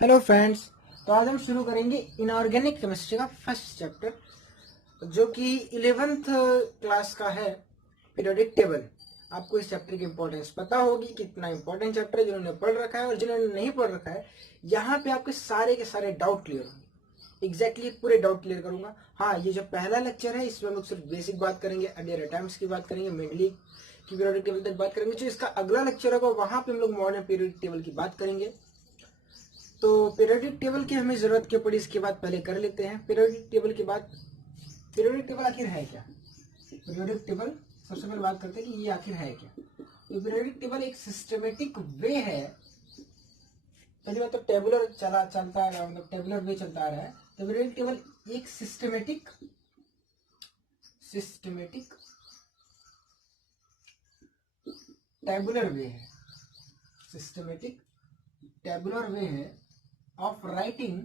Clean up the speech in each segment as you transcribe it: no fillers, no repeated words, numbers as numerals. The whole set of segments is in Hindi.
Hello friends. तो आज हम शुरू करेंगे इनऑर्गेनिक केमिस्ट्री का फर्स्ट चैप्टर जो कि 11th क्लास का है, पीरियोडिक टेबल। आपको इस चैप्टर की इंपॉर्टेंस पता होगी, कितना इंपॉर्टेंट चैप्टर है। जिन्होंने पढ़ रखा है और जिन्होंने नहीं पढ़ रखा है, यहाँ पे आपके सारे के सारे डाउट क्लियर होंगे। एग्जैक्टली पूरे डाउट क्लियर करूंगा। हाँ, ये जो पहला लेक्चर है इसमें हम लोग सिर्फ बेसिक बात करेंगे, अर्लियर अटेम्प्ट्स की बात करेंगे, मेंडली की पीरियोडिक टेबल तक बात करेंगे। जो इसका अगला लेक्चर होगा वहां पे हम लोग मॉडर्न पीरियोडिक टेबल की बात करेंगे। तो पीरियोडिक टेबल की हमें जरूरत क्यों पड़ी, इसके बाद पहले कर लेते हैं। पीरियोडिक टेबल के बाद पीरियोडिक टेबल आखिर है क्या? पीरियोडिक टेबल सबसे पहले बात करते हैं कि ये आखिर है क्या। तो पीरियोडिक टेबल एक सिस्टमेटिक वे है। पहली बात तो टेबुलर चलता आ रहा है, मतलब टेबुलर वे चलता आ रहा है। तो पीरियोडिक टेबल एक सिस्टमेटिक टेबुलर वे है। सिस्टमेटिक टेबुलर वे है of writing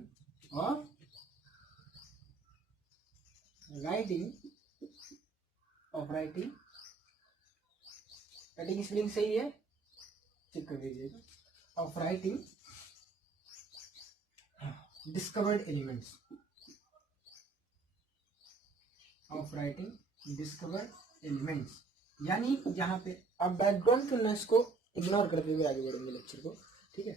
राइटिंग स्पेलिंग सही है, चेक कर लीजिएगा। ऑफ राइटिंग डिस्कवर्ड एलिमेंट्स, यानी यहाँ पे आप बैकग्राउंड के नॉइस को इग्नोर करते हुए आगे बढ़ेंगे लेक्चर को, ठीक है।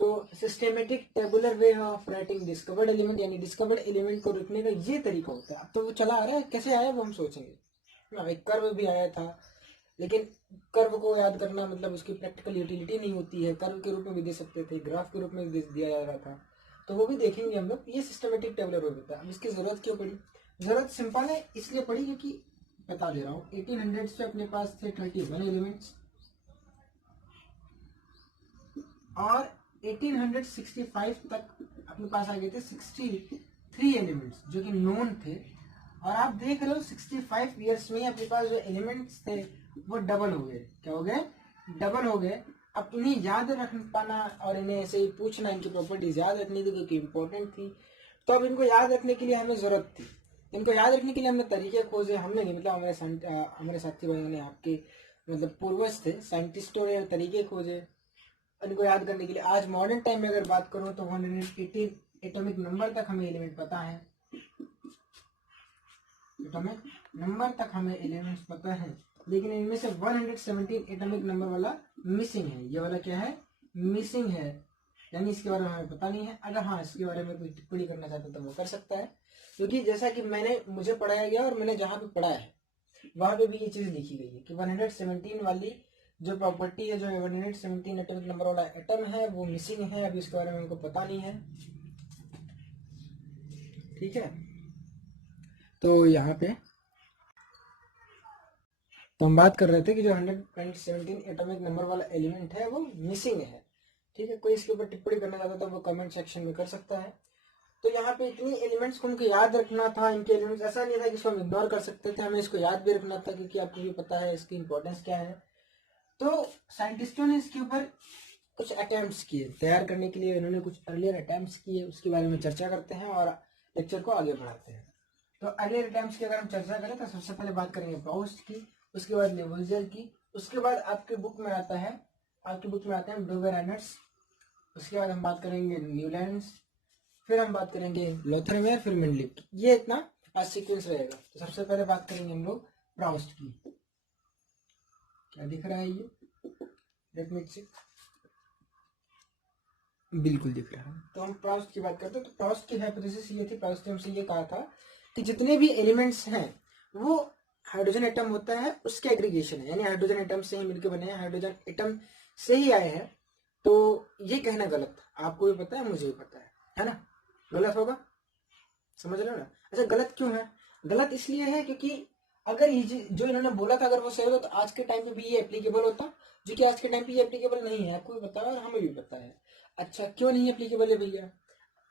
तो systematic tabular way of writing discovered element, यानी डिस्कवर्ड एलिमेंट को लिखने का ये तरीका होता है। अब तो वो चला आ रहा है, कैसे आया वो हम सोचेंगे। एक कर्व भी आया था, लेकिन कर्व को याद करना मतलब उसकी प्रैक्टिकल यूटिलिटी नहीं होती है। कर्व के रूप में भी दे सकते थे, ग्राफ के रूप में भी दिया जा रहा था, तो वो भी देखेंगे हम लोग। ये सिस्टमेटिक टेबुलर वे होता है। अब इसकी जरूरत क्यों पड़ी? जरूरत सिंपल है, इसलिए पड़ी क्योंकि बता दे रहा हूँ 1800 से अपने पास थे 31 एलिमेंट्स और 1865 तक अपने पास आ गए थे 63 एलिमेंट्स जो कि नोन थे। और आप देख रहे हो 65 ईयर्स में अपने पास जो एलिमेंट्स थे वो डबल हो गए। क्या हो गए? डबल हो गए। अब इन्हें याद रख पाना और इन्हें ऐसे ही पूछना, इनकी प्रॉपर्टीज याद रखनी थी क्योंकि इंपॉर्टेंट थी। तो अब इनको याद रखने के लिए हमें जरूरत थी। इनको याद रखने के लिए हमने तरीके खोजे। हमने नहीं, मतलब हमारे साथी भाइयों ने, आपके मतलब पूर्वज थे साइंटिस्टों ने तरीके खोजे इनको याद करने के लिए। आज मॉडर्न टाइम में अगर बात करूं तो 118 एटॉमिक नंबर तक हमें एलिमेंट पता है। एटॉमिक नंबर तक हमें एलिमेंट्स पता है, लेकिन इनमें से 117 एटॉमिक नंबर वाला मिसिंग है। ये वाला क्या है? मिसिंग है, यानी इसके बारे में हमें पता नहीं है। अगर हाँ इसके बारे में कोई टिप्पणी करना चाहता है तो वो कर सकता है, क्योंकि जैसा कि मुझे पढ़ाया गया और मैंने जहां पे पढ़ा है वहां पे भी ये चीज लिखी गई है कि 117 वाली जो प्रॉपर्टी है, जो 117 एटॉमिक नंबर वाला एटम है वो मिसिंग है। अभी इसके बारे में हमको पता नहीं है, ठीक है। तो यहाँ पे तो हम बात कर रहे थे कि जो 117 एटॉमिक नंबर वाला एलिमेंट है वो मिसिंग है, ठीक है। कोई इसके ऊपर टिप्पणी करना चाहता तो वो कमेंट सेक्शन में कर सकता है। तो यहाँ पे इतनी एलिमेंट्स को हमको याद रखना था। इनके एलिमेंट्स ऐसा नहीं था कि इसको हम इग्नोर कर सकते थे, हमें इसको याद भी रखना था क्योंकि आपको भी पता है इसकी इंपॉर्टेंस क्या है। तो साइंटिस्टों ने इसके ऊपर कुछ अटेम्प्ट्स किए तैयार करने के लिए। इन्होंने कुछ अर्लियर अटेम्प्ट्स किए, उसके बारे में चर्चा करते हैं और लेक्चर को आगे बढ़ाते हैं। तो अर्लियर अटेम्प्ट्स की अगर हम चर्चा करें तो सबसे पहले बात करेंगे प्राउस्ट की, उसके बाद लेवोइजर की, उसके बाद आपके बुक में आते हैं ब्रूगर-रेनॉल्ड्स, उसके बाद हम बात करेंगे न्यूलैंड्स, फिर हम बात करेंगे लोथरमेयर, फिर मेंडलीव की। ये इतना आज सीक्वेंस रहेगा। तो सबसे पहले बात करेंगे हम लोग प्राउस्ट की। क्या दिख रहा है ये? Let me check. बिल्कुल दिख रहा है। तो हम प्राउस्ट की बात करते हैं। तो प्राउस्ट की हाइपोथेसिस ये थी, प्राउस्ट ने हमसे ये कहा था कि जितने भी एलिमेंट्स हैं वो हाइड्रोजन एटम होता है उसके एग्रीगेशन है, यानी हाइड्रोजन एटम से ही मिलकर बने हैं, हाइड्रोजन एटम से ही आए हैं। तो ये कहना गलत था। आपको भी पता है, मुझे भी पता है ना? गलत होगा, समझ रहे हो ना? अच्छा, गलत क्यों है? गलत इसलिए है क्योंकि अगर ये जो इन्होंने बोला था अगर वो सही होता तो आज के टाइम पे भी ये एप्लीकेबल होता, जो कि आज के टाइम पे ये एप्लीकेबल नहीं है। आपको भी पता है और हमें भी पता है। अच्छा, क्यों नहीं एप्लीकेबल है भैया?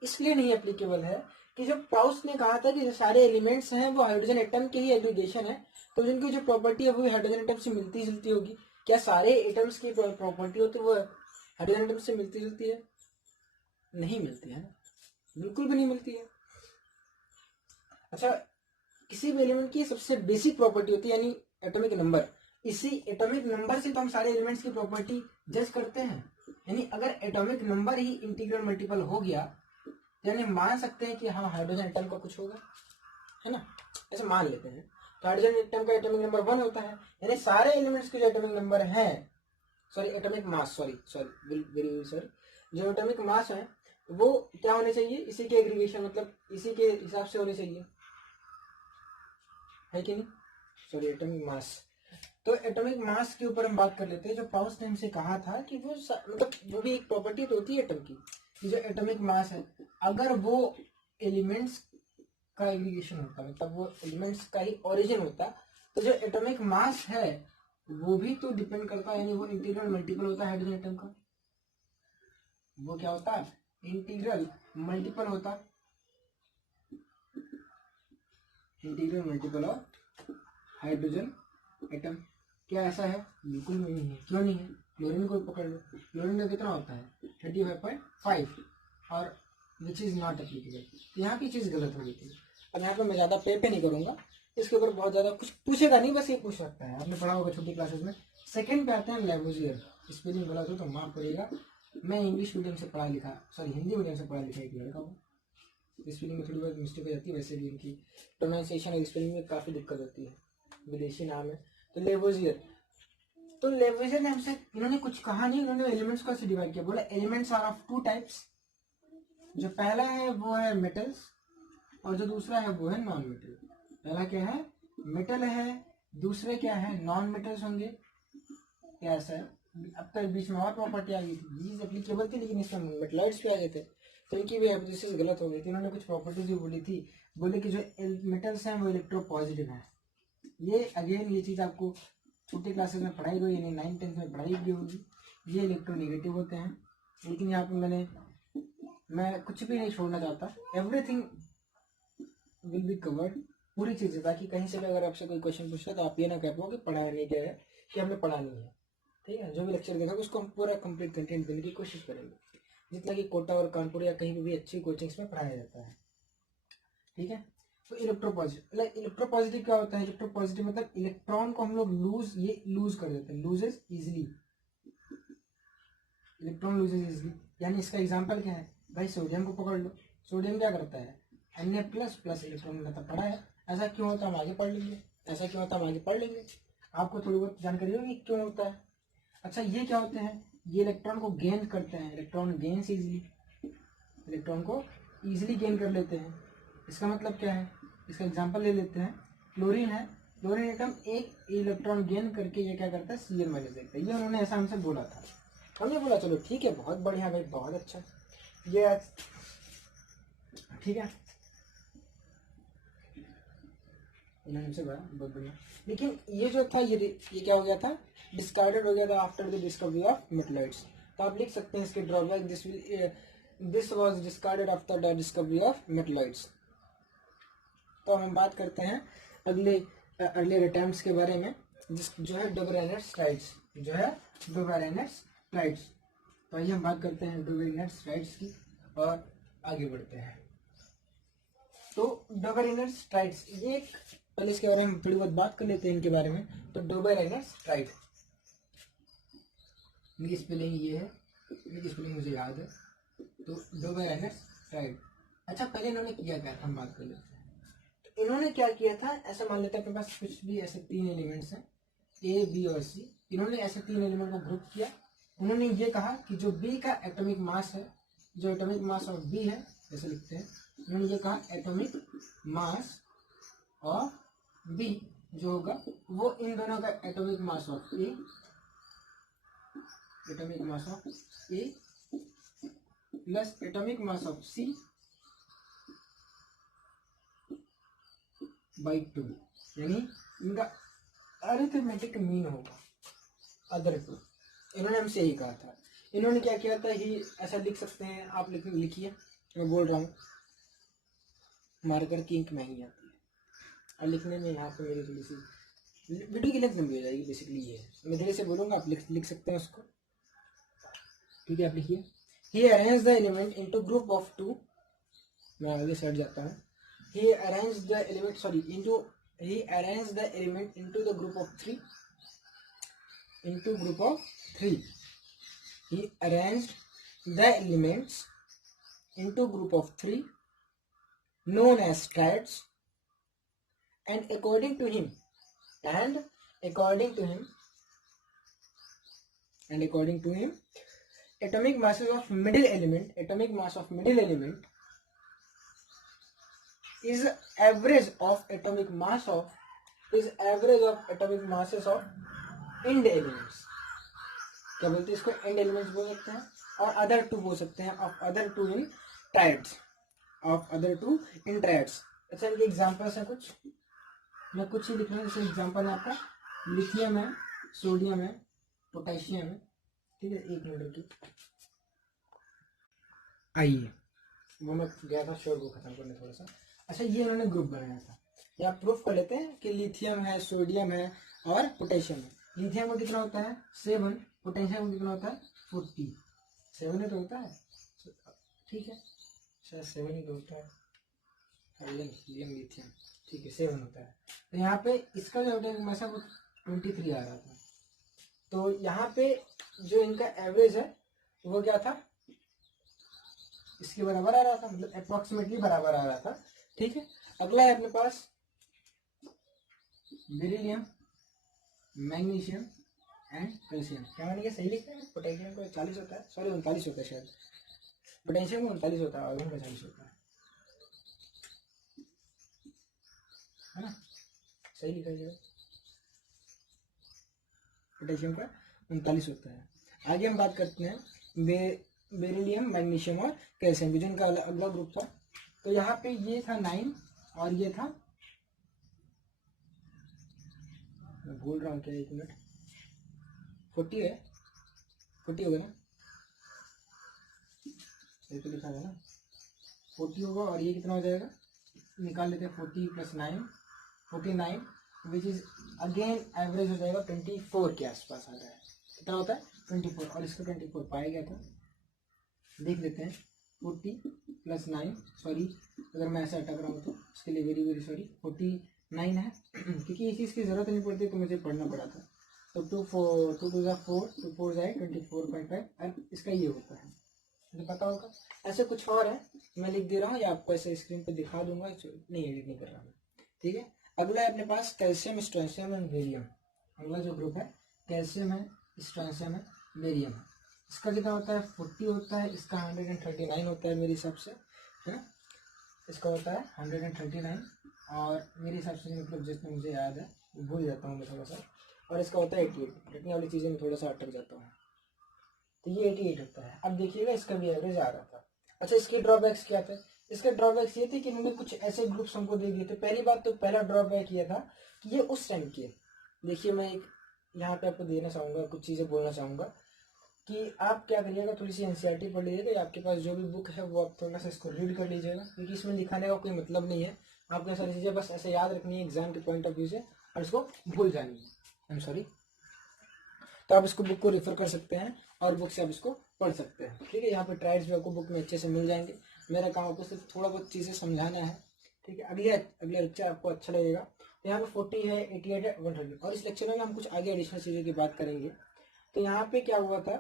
इसलिए नहीं एप्लीकेबल है कि जो प्राउस्ट ने कहा था कि जो सारे एलिमेंट्स हैं वो हाइड्रोजन एटम के ही एग्रीगेशन है, तो जिनकी जो प्रॉपर्टी है वो हाइड्रोजन एटम से मिलती जुलती होगी। क्या सारे एटम्स की प्रॉपर्टी होती है वो हाइड्रोजन एटम से मिलती जुलती है? नहीं मिलती है ना, बिल्कुल भी नहीं मिलती है। अच्छा, किसी भी एलिमेंट की सबसे बेसिक प्रॉपर्टी होती है यानी एटॉमिक नंबर। इसी एटॉमिक नंबर से तो हम सारे एलिमेंट्स की प्रॉपर्टी जज करते हैं। यानी अगर एटॉमिक नंबर ही इंटीग्रल मल्टीपल हो गया, यानी मान सकते हैं कि हाँ हाइड्रोजन एटम का कुछ होगा, है ना, ऐसे मान लेते हैं। तो हाइड्रोजन एटम का एटॉमिक नंबर 1 होता है, यानी सारे एलिमेंट्स के जो एटॉमिक नंबर है, sorry atomic mass, sorry very sorry, जो एटॉमिक मास है वो क्या होने चाहिए, इसी के एग्रीगेशन, मतलब इसी के हिसाब से होने चाहिए, है कि नहीं, सॉरी एटॉमिक मास। तो एटॉमिक मास के ऊपर हम बात कर लेते हैं। जो पाउस ने हमसे कहा था कि वो मतलब वो भी एक प्रॉपर्टी तो होती है एटम की, कि जो एटॉमिक मास है अगर वो एलिमेंट्स का एग्रीगेशन होता, मतलब वो एलिमेंट्स का ही ओरिजिन होता, तो जो एटॉमिक मास है वो भी तो डिपेंड करता है, यानी वो इंटीग्रल मल्टीपल होता है हाइड्रोजन एटम का। वो क्या होता है, इंटीग्रल मल्टीपल होता, integral multiple of hydrogen atom. क्या ऐसा है, बिल्कुल नहीं है। क्यों नहीं है, क्लोरीन को पकड़ लो, क्लोरीन का कितना होता है 35.5, और विच इज नॉट एप्लीकेबल। यहाँ की चीज गलत हो गई थी। और यहाँ पे मैं ज्यादा पे नहीं करूंगा, इसके ऊपर बहुत ज्यादा कुछ पूछेगा नहीं, बस ये पूछ सकता है, आपने पढ़ा होगा छोटी क्लासेस में। सेकंड पे आते हैं लेवोजियर, स्पेलिंग गलत हो तो माफ करिएगा, मैं इंग्लिश मीडियम से पढ़ा लिखा, सॉरी हिंदी मीडियम से पढ़ा लिखा एक लड़का हूँ, स्पेलिंग में थोड़ी बहुत मिस्टेक हो जाती है, वैसे भी इनकी प्रोनाउंसिएशन और स्पेलिंग में काफ़ी दिक्कत होती है, विदेशी नाम है। तो लेवोजियर, तो लेवोजियर ने हमसे, इन्होंने कुछ कहा नहीं, उन्होंने एलिमेंट्स को ऐसे डिवाइड किया, बोला एलिमेंट्स आर ऑफ 2 टाइप्स, जो पहला है वो है मेटल्स और जो दूसरा है वो है नॉन मेटल। पहला क्या है, मेटल है, दूसरे क्या है, नॉन मेटल्स होंगे। क्या ऐसा है, अब तक बीच में और प्रॉपर्टी आ गई थी, बीज एप्लीकेबल थी लेकिन इसमें मेटलॉइड्स भी आ गए थे, तो इनकी भी हाइपोथेसिस गलत हो गई थी। इन्होंने कुछ प्रॉपर्टीज भी बोली थी, बोले कि जो मेटल्स हैं वो इलेक्ट्रोपॉजिटिव है। ये अगेन ये चीज़ आपको छोटे क्लासेस में पढ़ाई गई, यानी 9th-10th में पढ़ाई गई होगी। ये इलेक्ट्रोनेगेटिव होते हैं, लेकिन यहाँ पे मैं कुछ भी नहीं छोड़ना चाहता, एवरीथिंग विल बी कवर्ड, पूरी चीज़ें, ताकि कहीं से भी अगर आपसे कोई क्वेश्चन पूछता तो आप ये ना कह पाओ कि पढ़ा नहीं गया है, कि हमने पढ़ा नहीं है। ठीक है, जो भी लेक्चर देखा उसको हम पूरा कंप्लीट कंटेंट देने की कोशिश करेंगे, जितना कि कोटा और कानपुर या कहीं भी अच्छी कोचिंग्स में पढ़ाया जाता है। ठीक है, तो इलेक्ट्रोपॉजिटिव क्या होता है, इलेक्ट्रोपॉजिटिव मतलब इलेक्ट्रॉन को हम लोग लूज कर देते हैं, loses easily, electron loses easily. यानी इसका एग्जांपल क्या है भाई, सोडियम को पकड़ लो, सोडियम क्या करता है, Na++ इलेक्ट्रॉन लेता, पढ़ा है। ऐसा क्यों होता है हम आगे पढ़ लेंगे, ऐसा क्यों होता है हम आगे पढ़ लेंगे, आपको थोड़ी बहुत जानकारी होगी क्यों होता है। अच्छा ये क्या होते हैं, ये इलेक्ट्रॉन को गेन करते हैं, इलेक्ट्रॉन गेन्स इजिली, इलेक्ट्रॉन को इजिली गेन कर लेते हैं। इसका मतलब क्या है, इसका एग्जांपल ले लेते हैं, क्लोरीन है, क्लोरीन एटम एक इलेक्ट्रॉन गेन करके ये क्या करता है, Cl- देता है। ये उन्होंने ऐसा हमसे बोला था, हमने बोला चलो ठीक है, बहुत बढ़िया भाई, बहुत अच्छा, ये ठीक है, उन्होंने हमसे बोला बहुत बढ़िया। लेकिन ये जो था ये क्या हो गया था, डिस्कार्डेड हो गया था after the discovery of metalloids. तो आप लिख सकते हैं इसके drawback, this was discarded after the discovery of metalloids. तो हम बात करते हैं अगले अर्लियर अटेम्प्ट्स के बारे में, जो है डोबेरेनर-स्ट्राइड्स, जो है डोबेरेनर-स्ट्राइड्स। तो आइए हम बात करते हैं डोबेरेनर-स्ट्राइड्स की और आगे बढ़ते हैं। तो डोबेरेनर-स्ट्राइड्स, ये पहले इसके बारे में थोड़ी बहुत बात कर लेते हैं इनके बारे में। तो डोबेरेनर-स्ट्राइड, मेरी स्पेलिंग ये है, मेरी स्पेलिंग मुझे याद है, तो डोबेरेनर-स्ट्राइड। अच्छा पहले इन्होंने किया क्या था, हम बात कर लेते हैं। तो इन्होंने क्या किया था, ऐसा मान लेते हैं अपने पास कुछ भी ऐसे 3 एलिमेंट्स हैं, ए बी और सी। इन्होंने ऐसे 3 एलिमेंट को ग्रुप किया। उन्होंने ये कहा कि जो बी का एटॉमिक मास है, जो एटॉमिक मास ऑफ बी है, जैसे लिखते हैं, उन्होंने ये कहा एटॉमिक मास ऑफ बी जो होगा वो इन दोनों का atomic mass of A, atomic mass of A plus atomic mass of C by 2, यानी इनका अरिथमेटिक मीन होगा, अदर टू। इन्होंने हमसे यही कहा था। इन्होंने क्या किया था, ही ऐसा लिख सकते हैं आप, लिखिए, मैं बोल रहा हूँ, मार्कर की इंक महंगी आती है और लिखने में यहाँ पे मेरी थोड़ी सी वीडियो की लेंथ लंबी हो जाएगी, बेसिकली ये है। मैं धीरे से बोलूँगा, आप लिख सकते हैं उसको, ठीक है। आप लिखिए, he arrange the element into group of 2, मैं आगे सेट जाता हूँ। He arranged the element into the group of 3, he arranged the elements into group of 3 known as triads, and according to him atomic mass of middle element is average of atomic masses of end elements. क्या बोलते हैं इसको? एंड एलिमेंट्स बोल सकते हैं, और अदर टू बोल सकते हैं, of other two in triads. अच्छा, इनके एग्जांपल्स हैं कुछ, मैं कुछ ही लिख रहा हूँ. जैसे एग्जांपल है आपका लिथियम है, सोडियम है, पोटेशियम है. ठीक है, एक मिनट की आइए, वो मैं गया था शोर को खत्म करने थोड़ा सा. अच्छा, ये इन्होंने ग्रुप बनाया था, या प्रूफ कर लेते हैं कि लिथियम है, सोडियम है और पोटेशियम है. लिथियम में कितना होता है? 7. पोटेशियम में कितना होता है? 40. 7 ही तो होता है. ठीक है, शायद 7 ही तो होता है. लिथियम, ठीक है, 7 होता है. तो यहाँ पे इसका जो एटॉमिक मास है वो 23 आ रहा था. तो यहाँ पे जो इनका एवरेज है वो क्या था? इसके बराबर आ रहा था, मतलब अप्रोक्सीमेटली बराबर आ रहा था. ठीक है, अगला है अपने पास बेरिलियम, मैग्नीशियम एंड कैल्शियम. क्या मैंने ये सही लिखा है? पोटेशियम को 40 होता है, सॉरी 39 होता है शायद. पोटेशियम को 39 होता है और इनका 40 होता है ना? सही लिखा है. पोटेशियम का 39 होता है. आगे हम बात करते हैं बेरिलियम, मैग्नीशियम और कैल्शियम, जिनका अगला ग्रुप था. तो यहाँ पे ये था 9 और ये था, मैं भूल रहा हूँ क्या, 1 मिनट, 40 है, 40 होगा ना? ये तो लिखा था ना, 40 होगा. और ये कितना हो जाएगा? निकाल लेते हैं. 40 + 9, 49, विच इज अगेन एवरेज हो जाएगा 24 के आसपास आ रहा है. कितना होता है? 24. और इसको 24 पाया गया था, देख लेते हैं. 40 + 9, सॉरी अगर मैं ऐसा अटक रहा हूँ तो इसके लिए वेरी वेरी सॉरी. 49 है क्योंकि इस चीज़ की ज़रूरत नहीं पड़ती तो मुझे पढ़ना पड़ा था. तो 2 4 2 2 4 2 4 जाए 24.5, और इसका ये होता है, मुझे पता होगा. ऐसे कुछ और है, मैं लिख दे रहा हूँ या आपको ऐसे स्क्रीन पे दिखा दूंगा, नहीं एडिट नहीं कर रहा मैं. ठीक है, अगला है अपने पास कैल्शियम, स्ट्रोंशियम एंड बेरियम. अगला जो ग्रुप है कैल्शियम है, स्ट्रोंशियम है, बेरियम है. इसका कितना होता है? 40 होता है. इसका 139 होता है मेरे हिसाब से, है ना? इसका होता है 139, और मेरे हिसाब से मतलब जितना मुझे याद है, भूल जाता हूँ मैं थोड़ा सा. और इसका होता है 88. इतनी वाली चीज़ें में थोड़ा सा अटक जाता हूँ. तो ये 88 होता है. अब देखिएगा इसका भी एवरेज आ रहा था. अच्छा, इसके ड्रॉबैक्स क्या थे? इसके ड्रॉबैक्स ये थे कि इन्होंने कुछ ऐसे ग्रुप्स हमको दे दिए थे. पहली बात तो पहला ड्रॉबैक ये था कि ये उस टाइम के, देखिए मैं एक यहाँ पे आपको देना चाहूँगा, कुछ चीज़ें बोलना चाहूँगा कि आप क्या करिएगा, थोड़ी सी एनसीईआरटी पढ़ लीजिएगा. आपके पास जो भी बुक है वो आप थोड़ा सा इसको रीड कर लीजिएगा, क्योंकि इसमें लिखाने का कोई मतलब नहीं है. आपको सारी चीज़ें बस ऐसे याद रखनी है एग्जाम के पॉइंट ऑफ व्यू से, और इसको भूल जानी है. I am sorry. तो आप इसको बुक को रेफर कर सकते हैं और बुक से आप इसको पढ़ सकते हैं. ठीक है, यहाँ पे ट्रायड्स भी आपको बुक में अच्छे से मिल जाएंगे. मेरा काम आपको सिर्फ थोड़ा बहुत चीज़ें समझाना है. ठीक है, अगले लेक्चर आपको अच्छा लगेगा. तो यहाँ पे 40 है, 88 है, 130, और इस लेक्चर में हम कुछ आगे एडिशनल चीज़ों की बात करेंगे. तो यहाँ पे क्या हुआ था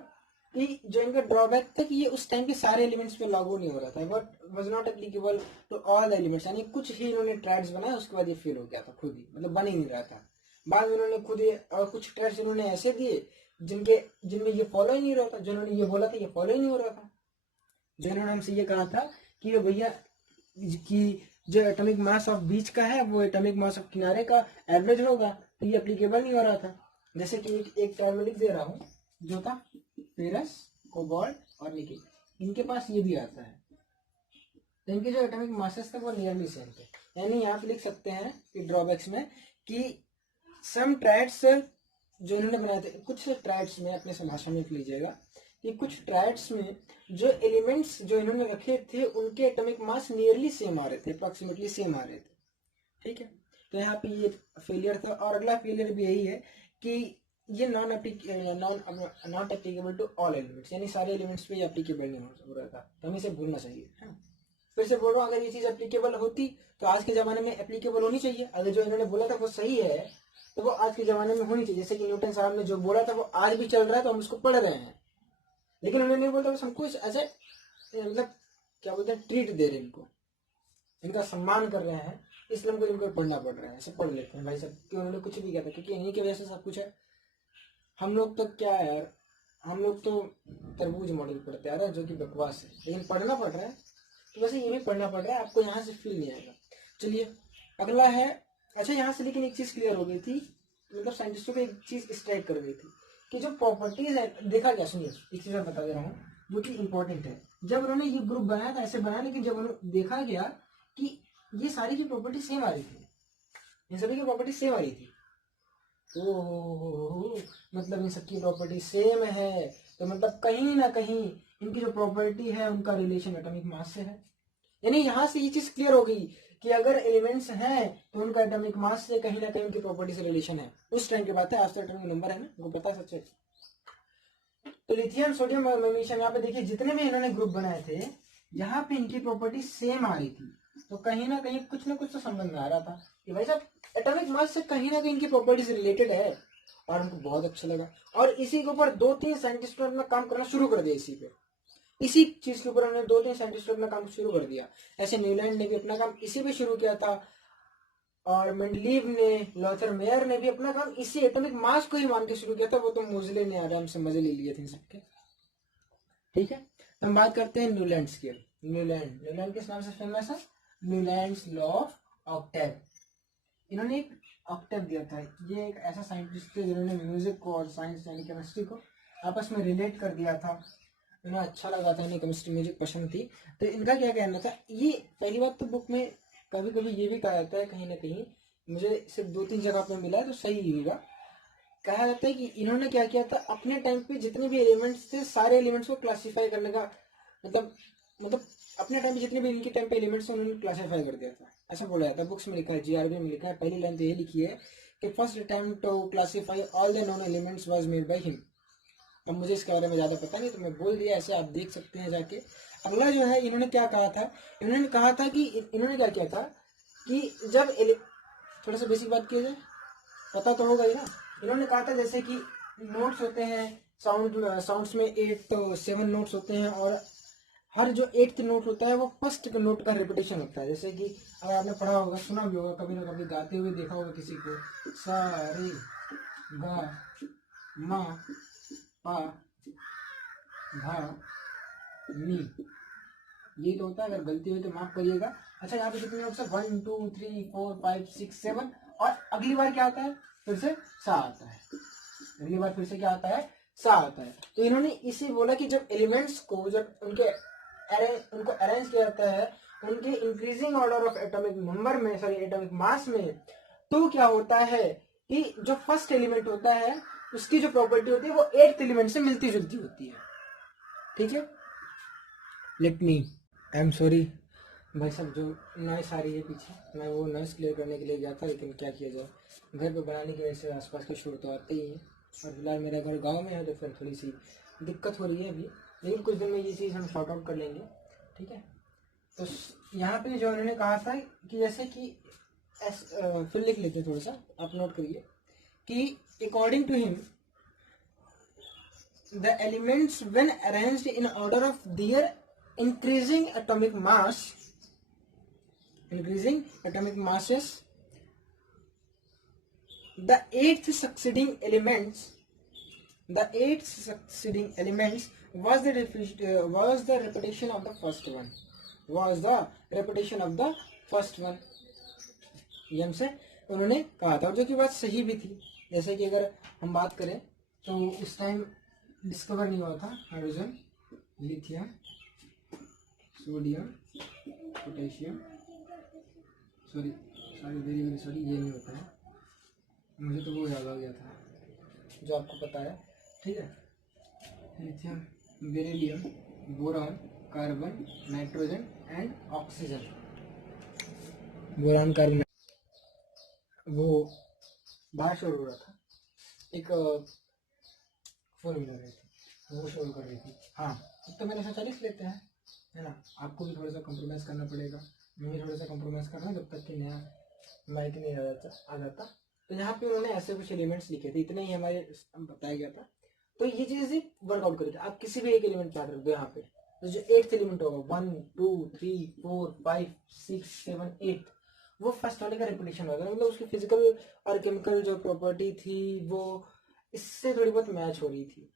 कि जो इनका ड्रॉबैक था कि ये उस टाइम के सारे एलिमेंट्स पे लागू नहीं हो रहा था, but was not applicable to all elements. यानी कुछ ही इन्होंने ट्रायड्स बनाए, उसके बाद ये फेल हो गया था खुद ही, मतलब बन ही नहीं रहा था. बाद में उन्होंने खुद ही, और कुछ ट्रायड्स इन्होंने ऐसे दिए जिनमें ये फॉलो ही नहीं हो रहा था. जो उन्होंने ये बोला था ये फॉलो ही नहीं हो रहा था. जो इन्होंने हमसे ये कहा था कि भैया कि जो एटॉमिक मास ऑफ बीच का है वो एटॉमिक मास ऑफ किनारे का एवरेज होगा, तो ये एप्लीकेबल नहीं हो रहा था. जैसे कि एक टर्म लिख दे रहा हूँ, जो था फेरस, कोबाल्ट और निकेल. इनके पास ये भी आता है. तो इनके जो एटॉमिक मासेस थे वो नियरली सेम थे. यानी यहाँ पे लिख सकते हैं कि ड्रॉबैक्स में कि सम ट्रायड्स जो इन्होंने बनाए थे, कुछ ट्रायड्स में अपने भाषा में लिख लीजिएगा कि कुछ ट्रायड्स में जो एलिमेंट्स जो इन्होंने रखे थे उनके एटॉमिक मास नियरली सेम आ रहे थे, अप्रोक्सीमेटली सेम आ रहे थे. ठीक है, तो यहाँ पे ये फेलियर था. और अगला फेलियर भी यही है कि ये not applicable to all elements, यानी सारे एलिमेंट्स पे एप्लीकेबल नहीं हो रहा था. तो हमें इसे भूलना चाहिए. फिर से बोल रहा हूँ, अगर ये चीज़ एप्लीकेबल होती तो आज के ज़माने में एप्लीकेबल होनी चाहिए. अगर जो इन्होंने बोला था वो सही है तो वो आज के ज़माने में होनी चाहिए. जैसे कि न्यूटन साहब ने जो बोला था वो आज भी चल रहा है, तो हम उसको पढ़ रहे हैं. लेकिन उन्होंने नहीं बोलता, बस हमको एज ए मतलब क्या बोलते हैं, ट्रीट दे रहे हैं इनको, इनका सम्मान कर रहे हैं, इसलिए हमको इनको पढ़ना पड़ रहा है, ऐसे पढ़ लेते हैं भाई सब, कि उन्होंने कुछ भी किया था, क्योंकि इन्हीं की वजह से सब कुछ है। हम लोग तो क्या है यार, हम लोग तो तरबूज मॉडल पढ़ते आ रहे हैं, जो कि बकवास है, लेकिन पढ़ना पड़ रहा है। तो वैसे ये भी पढ़ना पड़ रहा है, आपको यहाँ से फील नहीं आएगा। चलिए अगला है, अच्छा यहाँ से लेकिन एक चीज क्लियर हो गई थी, मतलब साइंटिस्टों को एक चीज स्ट्राइक कर गई थी कि जो प्रॉपर्टीज है, देखा क्या, सुनिए एक चीज मैं बता दे रहा हूँ जो कि इंपॉर्टेंट है। जब उन्होंने ये ग्रुप बनाया था ऐसे बनाया, लेकिन जब उन्होंने देखा गया कि ये सारी की प्रॉपर्टी सेम आ रही थी, इन सभी की प्रॉपर्टी सेम आ रही थी, तो मतलब इन सबकी प्रॉपर्टी सेम है, तो मतलब कहीं ना कहीं इनकी जो प्रॉपर्टी है उनका रिलेशन एटॉमिक मास से है। यानी यहाँ से ये चीज क्लियर हो गई कि अगर एलिमेंट्स हैं तो उनका एटॉमिक मास से कहीं ना कहीं उनकी प्रॉपर्टी से रिलेशन है। उस टाइम की बात है, आज तो एटॉमिक नंबर है ना, उनको पता सच है। तो लिथियम, सोडियम और मैग्नीशियम, यहाँ पे देखिए जितने भी इन्होंने ग्रुप बनाए थे, यहाँ पे इनकी प्रॉपर्टी सेम आ रही थी, तो कहीं ना कुछ तो संबंध आ रहा था कि भाई साहब एटॉमिक मास से कहीं ना कहीं इनकी प्रॉपर्टी से रिलेटेड है। और हमको बहुत अच्छा लगा, और इसी के ऊपर 2-3 साइंटिस्टों ने अपना काम करना शुरू कर दिया, इसी चीज के ऊपर हमने 2-3 साइंटिस्टों ने अपना काम शुरू कर दिया। ऐसे न्यूलैंड ने भी अपना काम इसी पे शुरू किया था, और मेंडलीव ने, लॉथर मेयर ने भी अपना काम इसी एटॉमिक मास को ही मान के शुरू किया था। वो तो मोजले ने आराम से मजे ले लिए थे सबके। ठीक है, तो हम बात करते हैं न्यूलैंड्स की। न्यूलैंड किस नाम से फेमस है? Newlands law of Octave. इन्होंने एक ऑक्टेव दिया था। ये एक ऐसा साइंटिस्ट थे जिन्होंने म्यूजिक को और साइंस यानी केमिस्ट्री को आपस में रिलेट कर दिया था। इन्हें अच्छा लगा था, इन्हें केमिस्ट्री म्यूजिक पसंद थी। तो इनका क्या कहना था, ये पहली बात तो बुक में कभी कभी ये भी कहा जाता है, कहीं ना कहीं मुझे सिर्फ 2-3 जगह पे मिला है तो सही ही होगा, कहा जाता है कि इन्होंने क्या किया था, अपने टाइम पे जितने भी एलिमेंट्स थे सारे एलिमेंट्स को क्लासिफाई करने का मतलब मतलब अपने टाइम पे जितने भी इनके टाइम पे एलिमेंट्स थे उन्होंने क्लासिफाई कर दिया था, ऐसा बोला जाता है। बुक्स में लिखा है, जीआरबी में लिखा है, पहली लाइन तो ये लिखी है कि first attempt to classify all the known elements was made by him. अब मुझे इसके बारे में ज़्यादा पता नहीं, तो मैं बोल दिया, ऐसे आप देख सकते हैं जाके। अगला जो है, इन्होंने क्या कहा था, इन्होंने कहा था कि इन्होंने क्या किया था कि जब थोड़ा सा बेसिक बात किया जाए, पता तो होगा ही ना। इन्होंने कहा था जैसे कि नोट्स होते हैं, साउंड्स में 8 तो 7 नोट्स होते हैं, और हर जो 8th नोट होता है वो फर्स्ट नोट का रिपीटेशन होता है। जैसे कि अगर आपने पढ़ा होगा, सुना भी होगा, कभी ना कभी गाते हुए देखा होगा किसी को, सा रे गा मा पा धा नी, ये तो होता है। अगर गलती हुई तो माफ करिएगा। अच्छा, यहाँ पे कितने नोट्स है? 1 2 3 4 5 6 7, और अगली बार क्या आता है, फिर से सा आता है। अगली बार फिर से क्या आता है, सा आता है। तो इन्होंने इसे बोला कि जब एलिमेंट्स को, जब उनको अरेंज किया जाता है उनके increasing order of atomic number में, सॉरी एटॉमिक मास में, तो क्या होता है कि जो फर्स्ट एलिमेंट होता है उसकी जो प्रॉपर्टी होती है वो 8th एलिमेंट से मिलती जुलती होती है। ठीक है, let me, I am sorry भाई साहब, जो नॉइस आ रही है पीछे, मैं वो नॉइस क्लियर करने के लिए गया था, लेकिन क्या किया जाए, घर पे बनाने की वजह से आसपास के शोर तो आते ही हैं, और फिलहाल मेरा घर गांव में है तो फिर थोड़ी सी दिक्कत हो रही है अभी, लेकिन कुछ दिन में ये चीज़ हम शॉर्ट आउट कर लेंगे। ठीक है, तो यहाँ पे जो उन्होंने कहा था कि जैसे कि फिर लिख लेते हैं, थोड़ा सा आप नोट करिए कि according to him the elements when arranged in order of their increasing atomic masses, the eighth succeeding elements was the repetition of the first one, ये हमसे उन्होंने कहा था, और जो कि बात सही भी थी। जैसे कि अगर हम बात करें तो उस टाइम डिस्कवर नहीं हुआ था hydrogen, lithium, sodium, potassium, sorry very very sorry, ये नहीं होता है, मुझे तो वो याद आ गया था जो आपको पता है। ठीक है, lithium, beryllium, boron, carbon, nitrogen and oxygen. Boron, carbon, वो बाहर शोर हो रहा था, एक फोन मिल रही थी, वो शोर कर रही थी। हाँ, तो मैंने सोचा लिख लेते हैं, है ना, आपको भी थोड़ा सा कॉम्प्रोमाइज़ करना पड़ेगा, मैं भी थोड़ा सा कॉम्प्रोमाइज़ करना, जब तक कि नया माइक नहीं आ जाता। तो यहाँ पे उन्होंने ऐसे कुछ एलिमेंट्स लिखे थे, इतने ही हमारे बताया गया था। तो ये चीज वर्कआउट करेगी। आप किसी भी एक एलिमेंट याद रख दो यहाँ पे, तो जो 8th एलिमेंट होगा 1 2 3 4 5 6 7 8, वो फर्स्ट वाले का रिपीटेशन होगा, मतलब उसकी फिजिकल और केमिकल जो प्रॉपर्टी थी वो इससे थोड़ी बहुत मैच हो रही थी।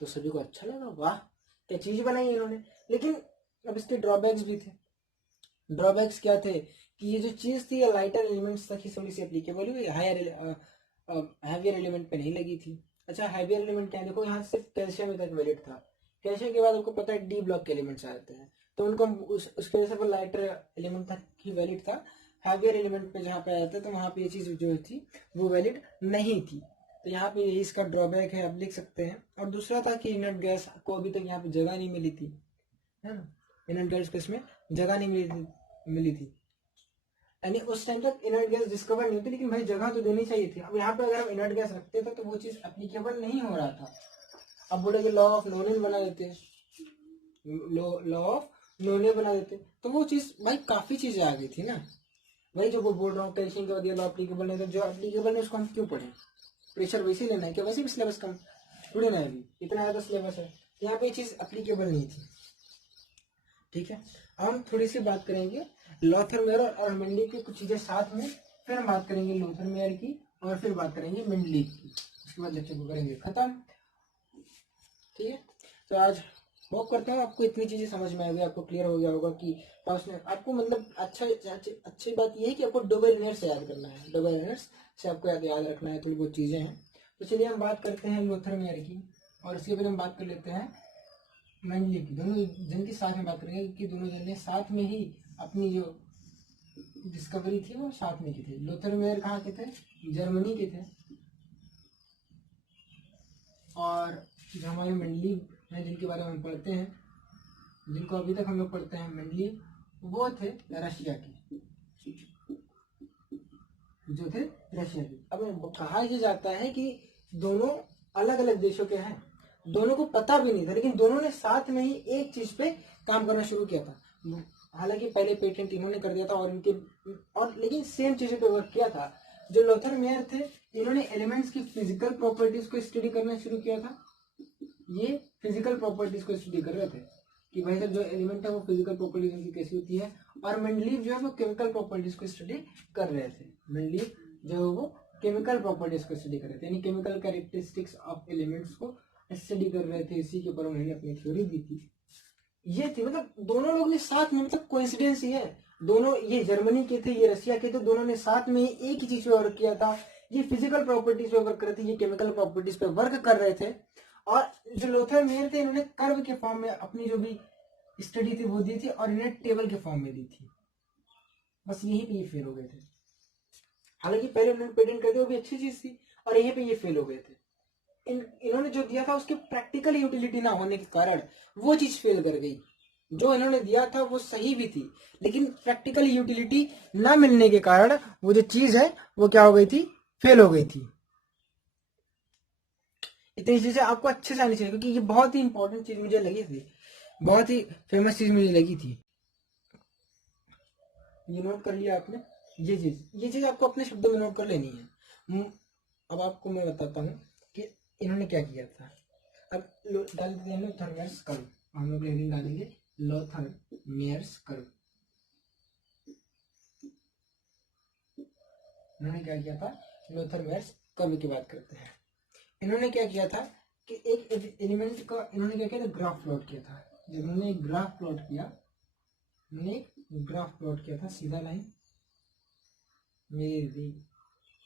तो सभी को अच्छा लगा, वाह क्या चीज बनाई इन्होंने। लेकिन अब इसके ड्रॉबैक्स भी थे। ड्रॉबैक्स क्या थे कि ये जो चीज थी लाइटर एलिमेंट्स तक ही थोड़ी सी एप्लीकेबल हुई, हैवियर एलिमेंट पे नहीं लगी थी। अच्छा हैवियर एलिमेंट क्या है, देखो यहाँ सिर्फ कैल्शियम तक वैलिड था। कैल्शियम के बाद आपको पता है डी ब्लॉक के एलिमेंट्स आते हैं, तो उनको उसके वजह से वो लाइटर एलिमेंट तक ही वैलिड था। हैवियर एलिमेंट पे जहाँ पे आया था तो वहाँ पे ये चीज जो थी वो वैलिड नहीं थी। तो यहाँ पे यही इसका ड्रॉबैक है, आप लिख सकते हैं। और दूसरा था कि इनर्ट गैस को अभी तक यहाँ पे जगह नहीं मिली थी, है ना, इनर्ट गैस को इसमें जगह नहीं मिली थी, यानी उस टाइम तक इनर्ट गैस डिस्कवर नहीं होती, लेकिन भाई जगह तो देनी चाहिए थी। अब यहाँ पे अगर हम इनर्ट गैस रखते थे तो वो चीज एप्लीकेबल नहीं हो रहा था। अब बोले लॉ ऑफ नोनेन बना देते, लॉ ऑफ नोने बना देते, तो वो चीज भाई काफी चीजें आ गई थी ना। वही जो वो बोल रहा हूँ, कैल्शियम के बाद ये लॉ एप्लीकेबल नहीं, तो जो एप्लीकेबल है उसको हम क्यों पढ़े, प्रेशर वैसे ही लेना है, क्या वैसे भी सिलेबस कम थोड़ी ना है, अभी इतना ज्यादा सिलेबस है, यहाँ पे ये चीज एप्लीकेबल नहीं थी। ठीक है, हम थोड़ी सी बात करेंगे लॉथरमेयर और मेंडलीव की कुछ चीजें साथ में, फिर हम बात करेंगे लॉथरमेयर की, और फिर बात करेंगे मेंडलीव की, उसके बाद लेक्चर को करेंगे खत्म। ठीक है, तो आज होप करता हूँ आपको इतनी चीजें समझ में आ गई, आपको क्लियर हो गया होगा कि आपको मतलब अच्छी बात यह है कि आपको डबल इनर्स से याद करना है, डबल इनर्स से आपको याद रखना है, थोड़ी बहुत चीजें हैं। तो चलिए हम बात करते हैं लॉथरमेयर की, और उसके बाद हम बात कर लेते हैं मेंडलीव की। दोनों जन की साथ में बात करेंगे, क्योंकि दोनों जन ने साथ में ही अपनी जो डिस्कवरी थी वो साथ में की थी। लॉथरमेयर कहाँ के थे, जर्मनी के थे, और जो हमारे मेंडलीव हैं जिनके बारे में हम पढ़ते हैं, जिनको अभी तक हम लोग पढ़ते हैं मेंडलीव, वो थे रशिया के, जो थे रशिया के। अब कहा यह जाता है कि दोनों अलग अलग देशों के हैं, दोनों को पता भी नहीं था, लेकिन दोनों ने साथ में ही एक चीज पे काम करना शुरू किया था। हालांकि पहले पेटेंट इन्होंने कर दिया था और लेकिन सेम चीजों पे वर्क किया था। जो लॉथरमेयर थे, इन्होंने एलिमेंट्स की फिजिकल प्रॉपर्टीज को स्टडी करना शुरू किया था। ये फिजिकल प्रॉपर्टीज को स्टडी कर रहे थे कि भाई जो एलिमेंट है वो फिजिकल प्रॉपर्टीज उनकी कैसी होती है, और मेंडलीव जो है वो केमिकल प्रॉपर्टीज को स्टडी कर रहे थे। मेंडलीव जो है वो केमिकल प्रॉपर्टीज को स्टडी कर रहे थे, यानी केमिकल कैरेक्टरिस्टिक्स ऑफ एलिमेंट्स को स्टडी कर रहे थे। इसी के ऊपर उन्होंने अपनी थ्योरी दी थी। ये थी, मतलब दोनों लोग ने साथ में, मतलब कोइंसिडेंस ही है, दोनों ये जर्मनी के थे, ये रशिया के थे, दोनों ने साथ में एक ही चीज पे वर्क किया था। ये फिजिकल प्रॉपर्टीज पे वर्क कर रहे थे, ये केमिकल प्रॉपर्टीज पे वर्क कर रहे थे। और जो लॉथरमेयर थे, इन्होंने कर्व के फॉर्म में अपनी जो भी स्टडी थी वो दी थी, और इन्हें टेबल के फॉर्म में दी थी। बस यहीं पे ये फेल हो गए थे। हालांकि पहले उन्होंने पेटेंट कर दिया, वो भी अच्छी चीज थी, और यहीं पे ये फेल हो गए थे। इन्होंने जो दिया था उसके प्रैक्टिकल यूटिलिटी ना होने के कारण वो चीज फेल कर गई। जो इन्होंने दिया था वो सही भी थी, लेकिन प्रैक्टिकल यूटिलिटी ना मिलने के कारण वो जो चीज है वो क्या हो गई थी, फेल हो गई थी। इतनी चीजें आपको अच्छे से आनी चाहिए, क्योंकि ये बहुत ही इंपॉर्टेंट चीज मुझे लगी थी, बहुत ही फेमस चीज मुझे लगी थी। ये नोट कर लिया आपने, ये चीज आपको अपने शब्दों में नोट कर लेनी है। अब आपको मैं बताता हूँ कि इन्होंने क्या किया था। अब डाल देते हैं लॉथरमेयर्स कर्व, हम लोग हेडिंग डालेंगे लॉथरमेयर्स कर्व। इन्होंने क्या किया था, लॉथरमेयर्स कर्व की बात करते हैं। इन्होंने क्या किया था कि एक एलिमेंट का इन्होंने क्या किया था, ग्राफ प्लॉट किया था। जब इन्होंने एक ग्राफ प्लॉट किया, सीधा लाइन, मेरी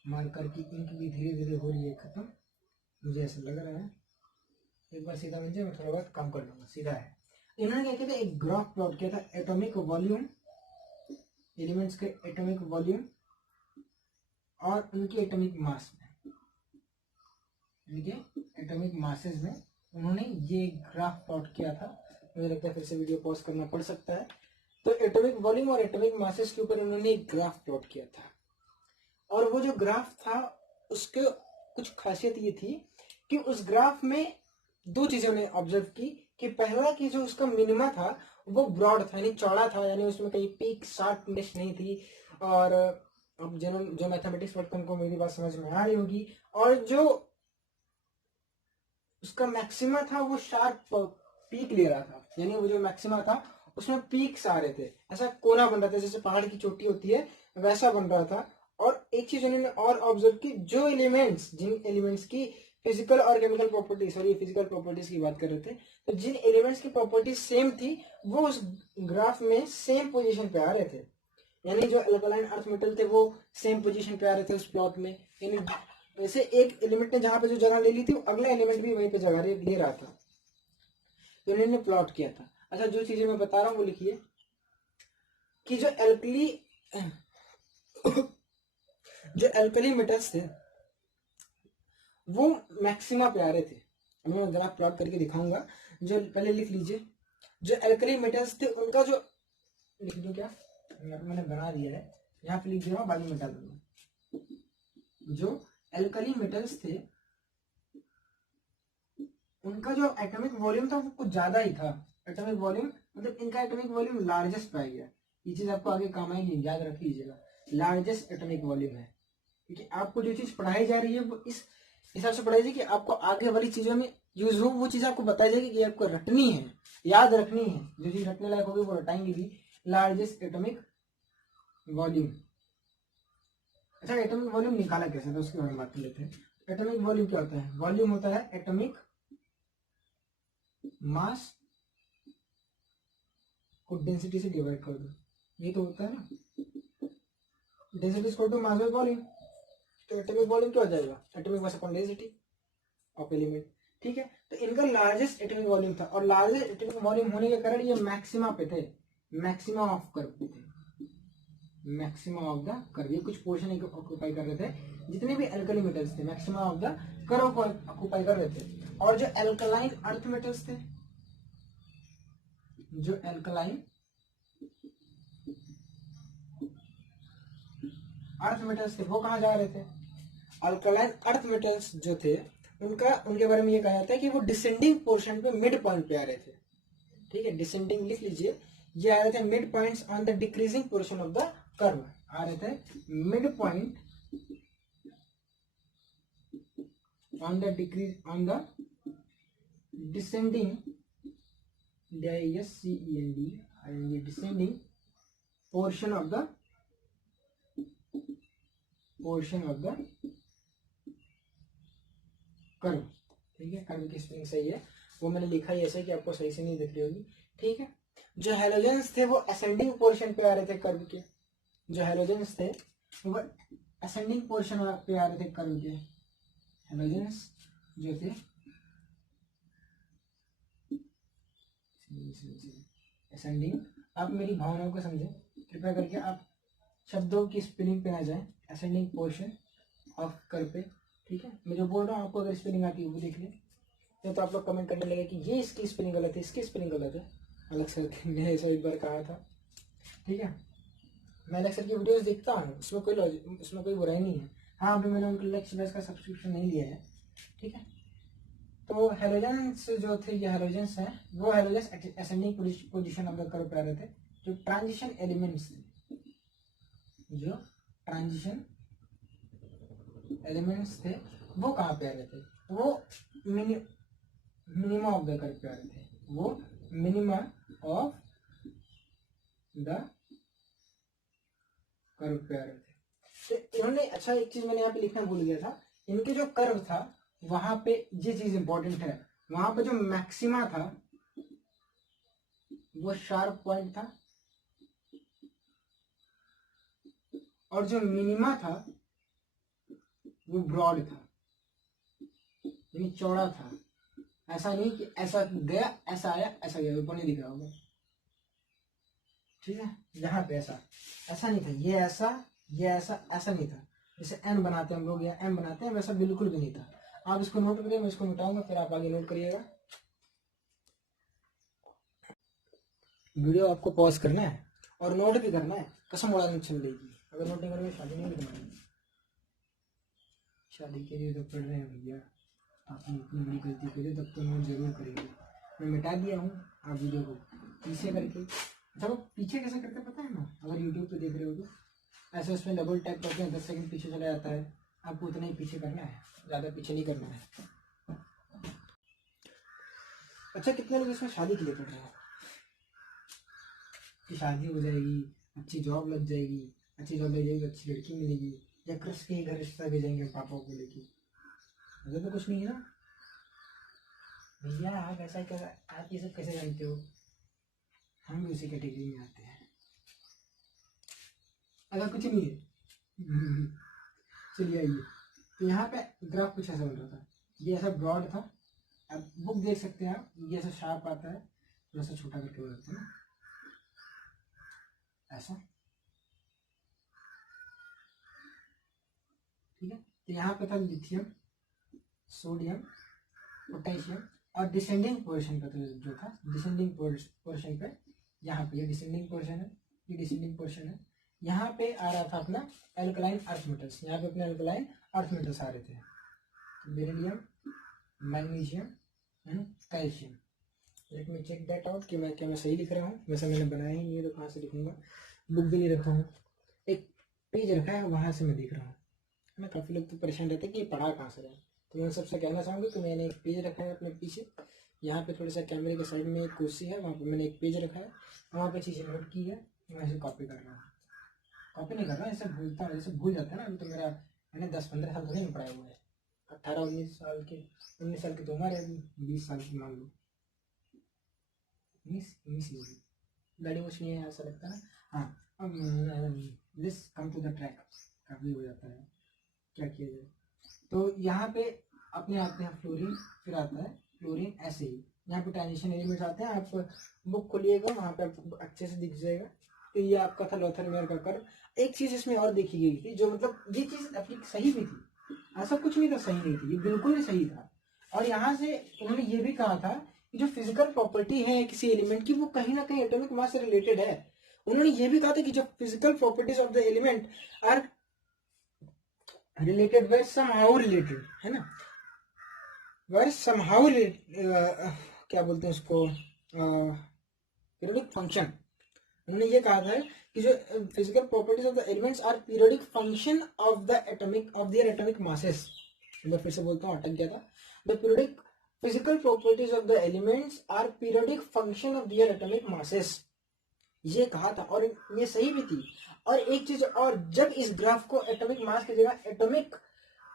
मार्कर की इंक भी धीरे धीरे हो रही है खत्म, मुझे ऐसा लग रहा है। एक बार सीधा बन जाए मैं थोड़ा बहुत काम कर लूंगा, सीधा है। इन्होंने क्या किया था, एक ग्राफ प्लॉट किया था एटॉमिक वॉल्यूम, एलिमेंट्स के एटॉमिक वॉल्यूम और उनके एटॉमिक मास में, इनके एटॉमिक मासेस में उन्होंने ये ग्राफ प्लॉट किया था। मुझे लगता है फिर से वीडियो पॉज करना पड़ सकता है। तो एटॉमिक वॉल्यूम और एटॉमिक मासेस के ऊपर उन्होंने एक ग्राफ प्लॉट किया था, और वो जो ग्राफ था उसके कुछ खासियत ये थी कि उस ग्राफ में दो चीजें उन्हें ऑब्जर्व की कि पहला कि जो उसका मिनिमा था वो ब्रॉड था, यानी चौड़ा था, यानी उसमें कहीं पीक शार्पनेस नहीं थी। और अब जो मैथमेटिक्स पढ़ते हैं उनको मेरी बात समझ में आ रही होगी। और जो उसका मैक्सिमा था वो शार्प पीक ले रहा था, यानी वो जो मैक्सिमा था उसमें पीक्स आ रहे थे, ऐसा कोना बन रहा था जैसे पहाड़ की चोटी होती है वैसा बन रहा था। और एक चीज उन्होंने और ऑब्जर्व की, जो एलिमेंट्स, जिन एलिमेंट्स की फिजिकल और chemical properties, sorry physical properties की बात कर रहे थे, तो जिन एलिमेंट्स की प्रॉपर्टीज सेम थी वो उस ग्राफ में सेम पोजीशन पे आ रहे थे, यानी जो अल्कलाइन अर्थ मेटल थे वो सेम पोजीशन पे आ रहे थे उस प्लॉट में, यानी वैसे एक एलिमेंट ने जहां पे जो जगह ले ली थी अगला एलिमेंट भी वहीं पे जगह ले रहा था, तो इन्होंने प्लॉट किया था। अच्छा, जो चीजें मैं बता रहा हूँ वो लिखिए कि जो एल्कली मेटल्स थे वो मैक्सिमा पे आ रहे थे। मैं जरा प्लॉट करके दिखाऊंगा, जो पहले लिख लीजिए, जो एल्कली मेटल्स थे उनका जो, लिख दूं क्या, मैंने बना दिया है, यहाँ पे लिख दिया बाद में मिटा दूंगा। जो एल्कली मेटल्स थे उनका जो एटॉमिक वॉल्यूम था वो कुछ ज्यादा ही था। एटॉमिक वॉल्यूम मतलब इनका एटॉमिक वॉल्यूम लार्जेस्ट पाया गया, ये चीज आपको आगे काम आएगी, याद रख लीजिएगा, लार्जेस्ट एटॉमिक वॉल्यूम है, क्योंकि आपको जो चीज पढ़ाई जा रही है वो इस हिसाब से पढ़ाई जाएगी कि आपको आगे वाली चीजों में यूज हो, वो चीज आपको बताई जाएगी कि आपको रटनी है, याद रखनी है, जो चीज रटने लायक होगी वो रटाएंगे भी। Largest atomic volume. अच्छा, एटॉमिक वॉल्यूम निकाला कैसे था उसके बारे में बात कर लेते हैं। एटॉमिक वॉल्यूम क्या होता है? वॉल्यूम होता है एटॉमिक मास को डेंसिटी से डिवाइड कर दो, ये तो होता है ना, density equal to mass by volume. तो एटॉमिक वॉल्यूम क्या हो जाएगा? Atomic mass upon density of element. ठीक है, तो इनका लार्जेस्ट एटॉमिक वॉल्यूम था, और लार्जेस्ट एटॉमिक वॉल्यूम होने के कारण ये मैक्सिमा पे थे, मैक्सिमा ऑफ कर्व पे थे, मैक्सिमा ऑफ द कर्व, ये कुछ पोर्शन ऑक्यूपाई कर रहे थे, जितने भी एल्कली मेटल्स थे मैक्सिमा ऑफ द कर्व को ऑक्यूपाई कर रहे थे। और जो एल्कलाइन अर्थ मेटल्स थे, जो एल्कलाइन अर्थ मेटल्स थे वो कहाँ जा रहे थे? अल्कलाइन अर्थ मेटल्स जो थे उनके बारे में ये कहा जाता है कि वो डिसेंडिंग पोर्शन पे मिड पॉइंट पे आ रहे थे। ठीक है, डिसेंडिंग लिख लीजिए, ये आ रहे थे mid points on the decreasing portion of the curve, आ रहे थे mid point on the decrease on the descending descending portion of the curve. ठीक है, कर्व की स्पेलिंग सही है, वो मैंने लिखा ही ऐसे कि आपको सही से नहीं दिख रही होगी। ठीक है, जो हेलोजेंस थे वो असेंडिंग पोर्शन पे आ रहे थे कर्व के, जो हेलोजेंस थे वो असेंडिंग पोर्शन पे आ रहे थे कर्व के, हेलोजेंस जो थे असेंडिंग। आप मेरी भावनाओं को समझें कृपया करके, आप शब्दों की स्पेलिंग पे आ जाए, असेंडिंग पोर्शन ऑफ कर्व पे। ठीक है, मैं जो बोल रहा हूँ आपको अगर स्पेलिंग आती है वो देख लें, तो आप लोग कमेंट करने लगे कि ये इसकी स्पेलिंग गलत है, इसकी स्पेलिंग गलत है। अलग सर ने ऐसा एक बार कहा था। ठीक है, मैं अलग सर की वीडियोस देखता हूँ, इसमें कोई बुराई नहीं है। हाँ, अभी मैंने उनके लेक्चर बेस का सब्सक्रिप्शन नहीं लिया है। ठीक है, तो हेलोजेंस जो थे, ये हेलोजेंस हैं, वो halogens ascending position of the curve पे आ रहे थे। जो ट्रांजिशन एलिमेंट्स थे, जो ट्रांजिशन एलिमेंट्स थे वो कहाँ पे आ रहे थे? वो मिनिमा ऑफ द कर्व पे आ रहे थे, वो मिनिमा ऑफ द कर्व पे आ रहे थे। तो इन्होंने, अच्छा एक चीज मैंने यहाँ पे लिखना भूल गया था, इनके जो कर्व था वहां पे ये चीज इंपॉर्टेंट है, वहां पे जो मैक्सिमा था वो शार्प पॉइंट था, और जो मिनिमा था वो ब्रॉड था, यानी चौड़ा था। ऐसा नहीं कि ऐसा गया ऐसा आया ऐसा गया, ऊपर नहीं दिख रहा होगा। ठीक है, यहाँ पे ऐसा नहीं था, ये ऐसा ऐसा नहीं था, जैसे एन बनाते हैं हम लोग या एम बनाते हैं वैसा बिल्कुल भी नहीं था। आप इसको नोट करिए, मैं इसको मिटाऊंगा फिर आप आगे नोट करिएगा। वीडियो आपको पॉज करना है और नोट भी करना है, कसम उड़ानी चल रहेगी, अगर नोट नहीं करोगे शादी नहीं करवानी। शादी के लिए तो पढ़ रहे हैं भैया, आपने इतनी बड़ी गलती करी तब तो नोट जरूर करेंगे। मैं मिटा दिया हूँ, आप वीडियो को पीछे करके, अच्छा वो पीछे कैसे करते पता है ना, अगर यूट्यूब पे देख रहे हो तो ऐसे उसमें डबल टैप करते हैं, 10 सेकंड पीछे चला जाता है, आपको उतना ही पीछे करना है, ज़्यादा पीछे नहीं करना है। अच्छा कितने लोग इसमें शादी के लिए पढ़ रहे हैं कि शादी हो जाएगी, अच्छी जॉब लग जाएगी, अच्छी जॉब लग जाएगी, अच्छी लड़की मिलेगी, या क्रश के घर रिश्ता भेजेंगे पापा को लेके। अगर तो कुछ नहीं है ना भैया, आप ऐसा कैसा, आप ये सब कैसे जानते हो? हम भी उसी कैटेगरी में आते हैं। ऐसा कुछ नहीं है। चलिए आइए, तो यहाँ पे ग्राफ कुछ ऐसा बन रहा था, ये ऐसा ब्रॉड था, अब बुक देख सकते हैं आप, ये ऐसा शार्प आता है, थोड़ा सा छोटा करके बनाते हैं ना ऐसा, ठीक है। तो यहाँ पे था लिथियम, सोडियम, पोटेशियम, और डिसेंडिंग पोर्शन पे जो था, डिसेंडिंग पोर्शन पे, यहाँ पे ये डिसेंडिंग पोर्शन है, ये डिसेंडिंग पोर्शन है, यहाँ पे आ रहा था अपना एल्कलाइन अर्थ मेटल्स, यहाँ पे अपने एल्कलाइन अर्थ मेटल्स आ रहे थे, beryllium, magnesium, calcium. Let me check that out कि मैं सही लिख रहा हूँ। वैसे मैंने बनाया ही नहीं है तो कहाँ से लिखूंगा, बुक भी नहीं रखा हूँ, एक पेज रखा है वहाँ से मैं लिख रहा हूँ ना। काफ़ी लोग तो परेशान रहते हैं कि पढ़ा कहाँ से रहे, तो मैं सबसे कहना चाहूँगा कि मैंने एक पेज रखा है अपने पीछे, यहाँ पे थोड़ा सा कैमरे के साइड में एक कुर्सी है, वहाँ पे मैंने एक पेज रखा है, वहाँ पे चीज़ें नोट की है, मैं ऐसे कॉपी कर रहा हूँ। कॉपी नहीं कर रहा, ऐसे भूलता हूँ, ऐसे भूल जाता है ना। अभी तो मैंने 10-15 साल थोड़ी पढ़ाया हुआ है, 18-19 साल के, 19 साल की तो उम्र है, 20 साल की मान लो, 19 गाड़ी कुछ नहीं है ऐसा लगता है ना। हाँ, अब let's come to the track, काफ़ी हो जाता है, क्या किया जाए। तो यहाँ पे अपने आते हैं फ्लोरीन, फिर आता है फ्लोरीन, ऐसे ही यहाँ पे ट्रांजिशन एलिमेंट्स आते हैं। आप बुक खोलिएगा वहाँ पे आपको अच्छे से दिख जाएगा। तो ये आपका था लोथरमेयर का कर्व। एक चीज़ इसमें और देखी गई थी, जो मतलब ये चीज़ अपनी सही भी थी, ऐसा कुछ नहीं था सही नहीं थी, ये बिल्कुल ही सही था। और यहाँ से उन्होंने ये भी कहा था कि जो फिजिकल प्रॉपर्टी है किसी एलिमेंट की, वो कहीं ना कहीं एटॉमिक मास से रिलेटेड है। उन्होंने ये भी कहा था कि जो physical properties of the element are related, वे समहाउ रिलेटेड, है ना, वे समहाउ क्या बोलते हैं उसको, पीरियोडिक फंक्शन। उन्होंने ये कहा था कि जो physical properties of the elements are periodic function of the atomic of their atomic masses. मैं फिर से बोलता हूँ, अटक गया था। The periodic physical properties of the elements are periodic function of their atomic masses, ये कहा था, और ये सही भी थी। और एक चीज और, जब इस ग्राफ को एटॉमिक मास की जगह एटॉमिक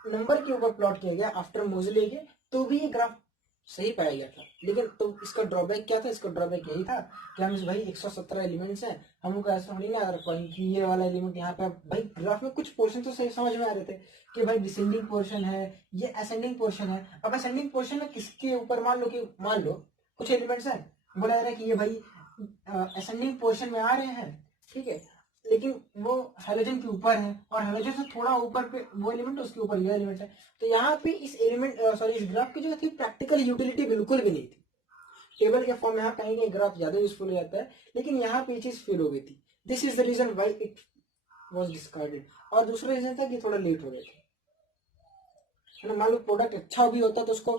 नंबर के ऊपर प्लॉट किया गया आफ्टर मोजले के, तो भी ये ग्राफ सही पाया गया था। लेकिन तो इसका ड्रॉबैक क्या था? इसका ड्रॉबैक यही था कि हम भाई 117 एलिमेंट्स हैं, हमको ऐसा नहीं लगा रखा कि ये वाला एलिमेंट यहाँ पे, भाई ग्राफ में कुछ पोर्शन तो सही समझ में आ रहे थे कि भाई डिसेंडिंग पोर्शन है, ये असेंडिंग पोर्शन है। अब असेंडिंग पोर्शन में किसके ऊपर, मान लो कुछ एलिमेंट्स है, बोला जा रहा है कि ये भाई असेंडिंग पोर्शन में आ रहे हैं, ठीक है, लेकिन वो हाइड्रोजन के ऊपर है, और हाइड्रोजन से थोड़ा ऊपर पे वो एलिमेंट, उसके ऊपर ये एलिमेंट है। तो यहाँ पे इस एलिमेंट इस ग्राफ की जो थी प्रैक्टिकल यूटिलिटी बिल्कुल भी नहीं थी। टेबल के फॉर्म में यहाँ कहीं कहीं ग्राफ ज्यादा यूजफुल हो जाता है, लेकिन यहाँ पे चीज फेल हो गई थी। This is the reason why it was discarded. और दूसरा रीजन था कि थोड़ा लेट हो गए थे। मान लो प्रोडक्ट अच्छा भी होता तो उसको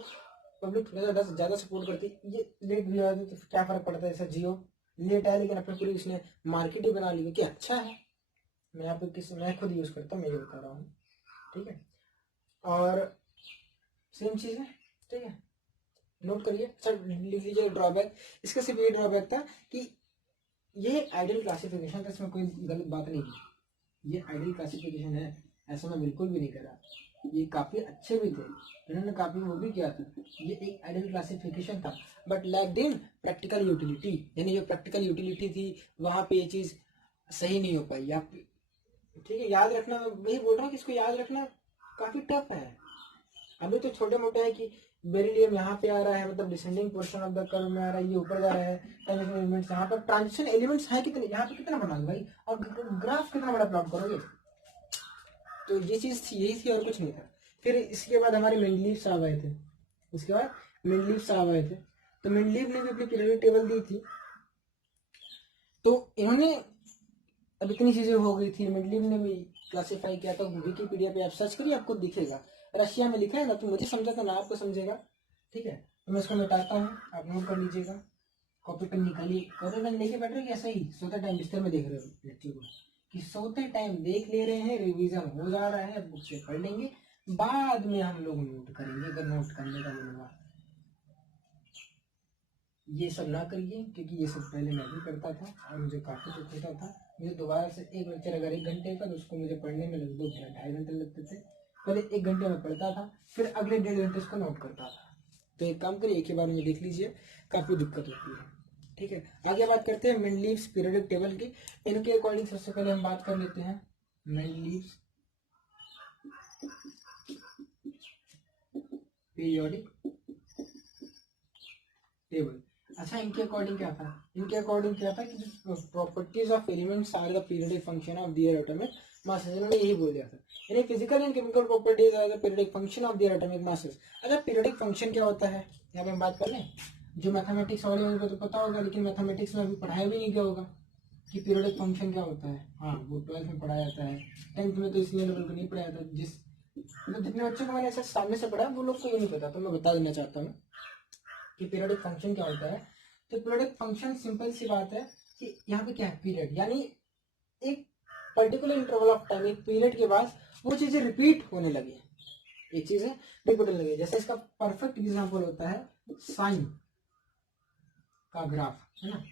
पब्लिक थोड़ा ज्यादा सपोर्ट करती, ये लेट भी आ तो क्या फर्क पड़ता है। जैसा जियो लेट आया, लेकिन अपने पूरी उसने मार्केट ही बना ली कि अच्छा है। मैं यहाँ पे मैं खुद यूज करता हूँ, मैं ये बता रहा हूँ, ठीक है। और सेम चीज है, ठीक है, नोट करिए। सर लिख लीजिए ड्रॉबैक। इसका सिर्फ ये ड्रॉबैक था कि ये आइडियल क्लासिफिकेशन था, इसमें कोई गलत बात नहीं की, ये आइडियल क्लासिफिकेशन है, ऐसा मैं बिल्कुल भी नहीं करा। ये काफी अच्छे भी थे, इन्होंने काफी वो भी किया था, ये एक आइडियल क्लासिफिकेशन था, but lacked in practical utility. यानी जो प्रैक्टिकल यूटिलिटी थी वहां पे ये चीज सही नहीं हो पाई। आप ठीक है, याद रखना, मैं वही बोल रहा हूँ कि इसको याद रखना काफी टफ है। अभी तो छोटे मोटे है कि बेरिलियम यहाँ पे आ रहा है, मतलब descending portion of the curve में आ रहा है, ये ऊपर जा रहा है, ट्रांजिशन एलिमेंट्स यहाँ पर, ट्रांजिशन एलिमेंट्स है कितने, यहाँ पे कितना बनाओगे भाई, और ग्राफ कितना बड़ा प्लॉट करोगे। तो ये चीज थी, यही थी, और कुछ नहीं था। फिर इसके बाद हमारे मेंडलीव साहब आए थे, उसके बाद मेंडलीव साहब आए थे। तो मेंडलीव ने भी अपनी पीरियोडिक टेबल दी थी। तो इन्होंने, अब इतनी चीजें हो गई थी, मेंडलीव ने भी क्लासिफाई किया था। विकिपीडिया पे आप सर्च करिए, आपको दिखेगा, रशिया में लिखा है ना, तो मुझे समझा था ना आपको समझेगा, ठीक है। तो मैं इसको मिटाता हूँ, आप नोट कर लीजिएगा, कॉपी पेन निकालिए। कॉपी पेन लेके बैठ रहे हो, ऐसा ही सोते टाइम बिस्तर में देख रहे हो लेक्चर को, कि सोते टाइम देख ले रहे हैं, रिवीजन हो जा रहा है, बुक से पढ़ लेंगे, बाद में हम लोग नोट करेंगे अगर नोट करने का मन हुआ। ये सब ना करिए, क्योंकि ये सब पहले मैं भी करता था और मुझे काफ़ी दुख होता था। मुझे दोबारा से एक लेक्चर अगर 1 घंटे का, तो उसको मुझे पढ़ने में लगभग 2.5 घंटे लगते थे। पहले 1 घंटे में पढ़ता था, फिर अगले 1.5 घंटे उसको नोट करता था। तो एक काम करिए, एक ही बार में देख लीजिए, काफ़ी दिक्कत होती है। ठीक है, आगे बात करते हैं मेंडलीव्स पीरियोडिक टेबल की। इनके अकॉर्डिंग सबसे पहले हम बात कर लेते हैं मेंडलीव्स पीरियोडिक टेबल। अच्छा, इनके अकॉर्डिंग क्या था? इनके अकॉर्डिंग क्या था कि properties of elements are the periodic function of their atomic masses. इन्होंने यही बोल दिया था, यानी physical and chemical properties are the periodic function of their atomic masses. अच्छा, पीरियोडिक फंक्शन क्या होता है यहाँ पे हम बात कर लें। जो मैथमेटिक्स वाले उनको तो पता होगा, लेकिन मैथमेटिक्स में अभी पढ़ाया भी नहीं गया होगा कि पीरियोडिक फंक्शन क्या होता है। हाँ, वो 12th में पढ़ाया जाता है, 10th में तो इसलिए लेवल को नहीं पढ़ाया था। मतलब जितने बच्चों को मैंने ऐसे सामने से पढ़ा वो लोग को ये नहीं पता, तो मैं बता देना चाहता हूँ कि पीरियोडिक फंक्शन क्या होता है। तो पीरियोडिक फंक्शन सिंपल सी बात है कि यहाँ पे क्या है, पीरियड, यानी एक पर्टिकुलर इंटरवल ऑफ टाइम, एक पीरियड के बाद वो चीजें रिपीट होने लगी, एक चीज है रिपीट होने लगी। जैसे इसका परफेक्ट एग्जांपल होता है साइन का ग्राफ, है ना,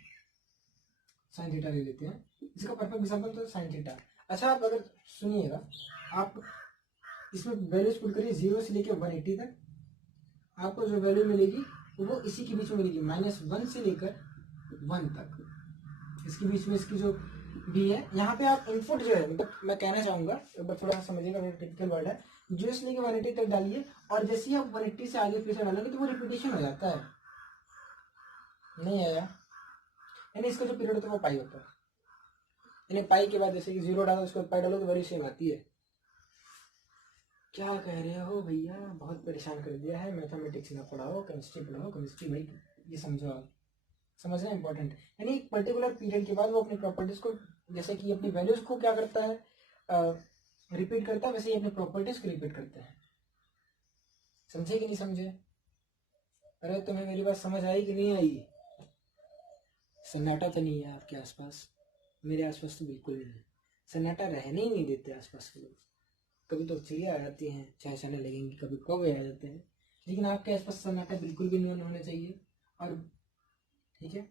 साइन थीटा ले लेते हैं, इसका परफेक्ट एग्जांपल तो साइन थीटा। अच्छा, आप अगर सुनिएगा, आप इसमें वैल्यूज पुट करिए 0 से लेकर 180 तक, आपको जो वैल्यू मिलेगी वो इसी के बीच में मिलेगी, -1 से लेकर 1 तक, इसके बीच में इसकी जो भी है। यहाँ पे आप इनपुट जो है, मतलब मैं कहना चाहूंगा, एक बार थोड़ा सा समझिएगा, टिपिकल वर्ड है, 0 से लेकर 180 तक डालिए, और जैसे ही आप 180 से आगे फिर से डालेंगे तो वो रिपीटेशन हो जाता है। नहीं आया, यानी इसका जो पीरियड होता है वो पाई होता है, यानी पाई के बाद जैसे कि 0 डालो उसके बाद पाई डालो तो वैल्यू सेम आती है। क्या कह रहे हो भैया, बहुत परेशान कर दिया है, मैथमेटिक्स ना पढ़ाओ, केमिस्ट्री पढ़ाओ। केमिस्ट्री भाई ये समझो, समझना इंपॉर्टेंट। यानी एक पर्टिकुलर पीरियड के बाद वो अपनी प्रॉपर्टीज को, जैसे कि अपनी वैल्यूज को क्या करता है, रिपीट करता है, वैसे ही अपनी प्रॉपर्टीज को रिपीट करता है। समझे कि नहीं समझे? अरे तुम्हें मेरी बात समझ आई कि नहीं आई? सन्नाटा तो नहीं है आपके आसपास? मेरे आसपास तो बिल्कुल नहीं है, सन्नाटा रहने ही नहीं देते आसपास के लोग। कभी तो चिड़िया आ जाती हैं, चाय चाने लगेंगी, कभी कौवे आ जाते हैं, लेकिन आपके आसपास सन्नाटा बिल्कुल भी नहीं होना चाहिए। और ठीक है,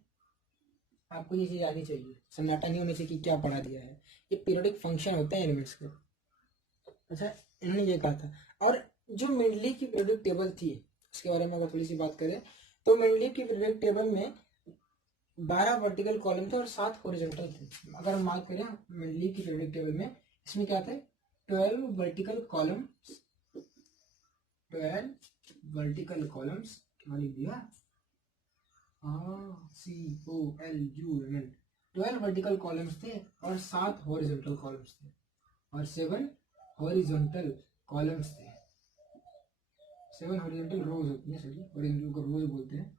आपको ये चीज़ आनी चाहिए, सन्नाटा नहीं होना चाहिए कि क्या पढ़ा दिया है। ये पीरियोडिक फंक्शन होता है एलिमेंट्स के। अच्छा, इन्होंने ये कहा था। और जो मेंडलीव की पीरियोडिक टेबल थी, उसके बारे में अगर थोड़ी सी बात करें, तो मेंडलीव की पीरियोडिक टेबल में 12 वर्टिकल कॉलम थे और 7 हॉरिजॉन्टल थे। अगर हम बात करें मेंडलीव की पीरियोडिक टेबल में, इसमें क्या थे, 12 वर्टिकल कॉलम्स, 12 वर्टिकल कॉलम्स, क्या लिख दिया, COLUMN, 12 वर्टिकल कॉलम्स थे और 7 हॉरिजॉन्टल कॉलम्स थे, और 7 हॉरिजॉन्टल कॉलम्स थे। 7 हॉरिजॉन्टल रोज होती है, सॉरी हॉरिजॉन्टल को रोज बोलते हैं,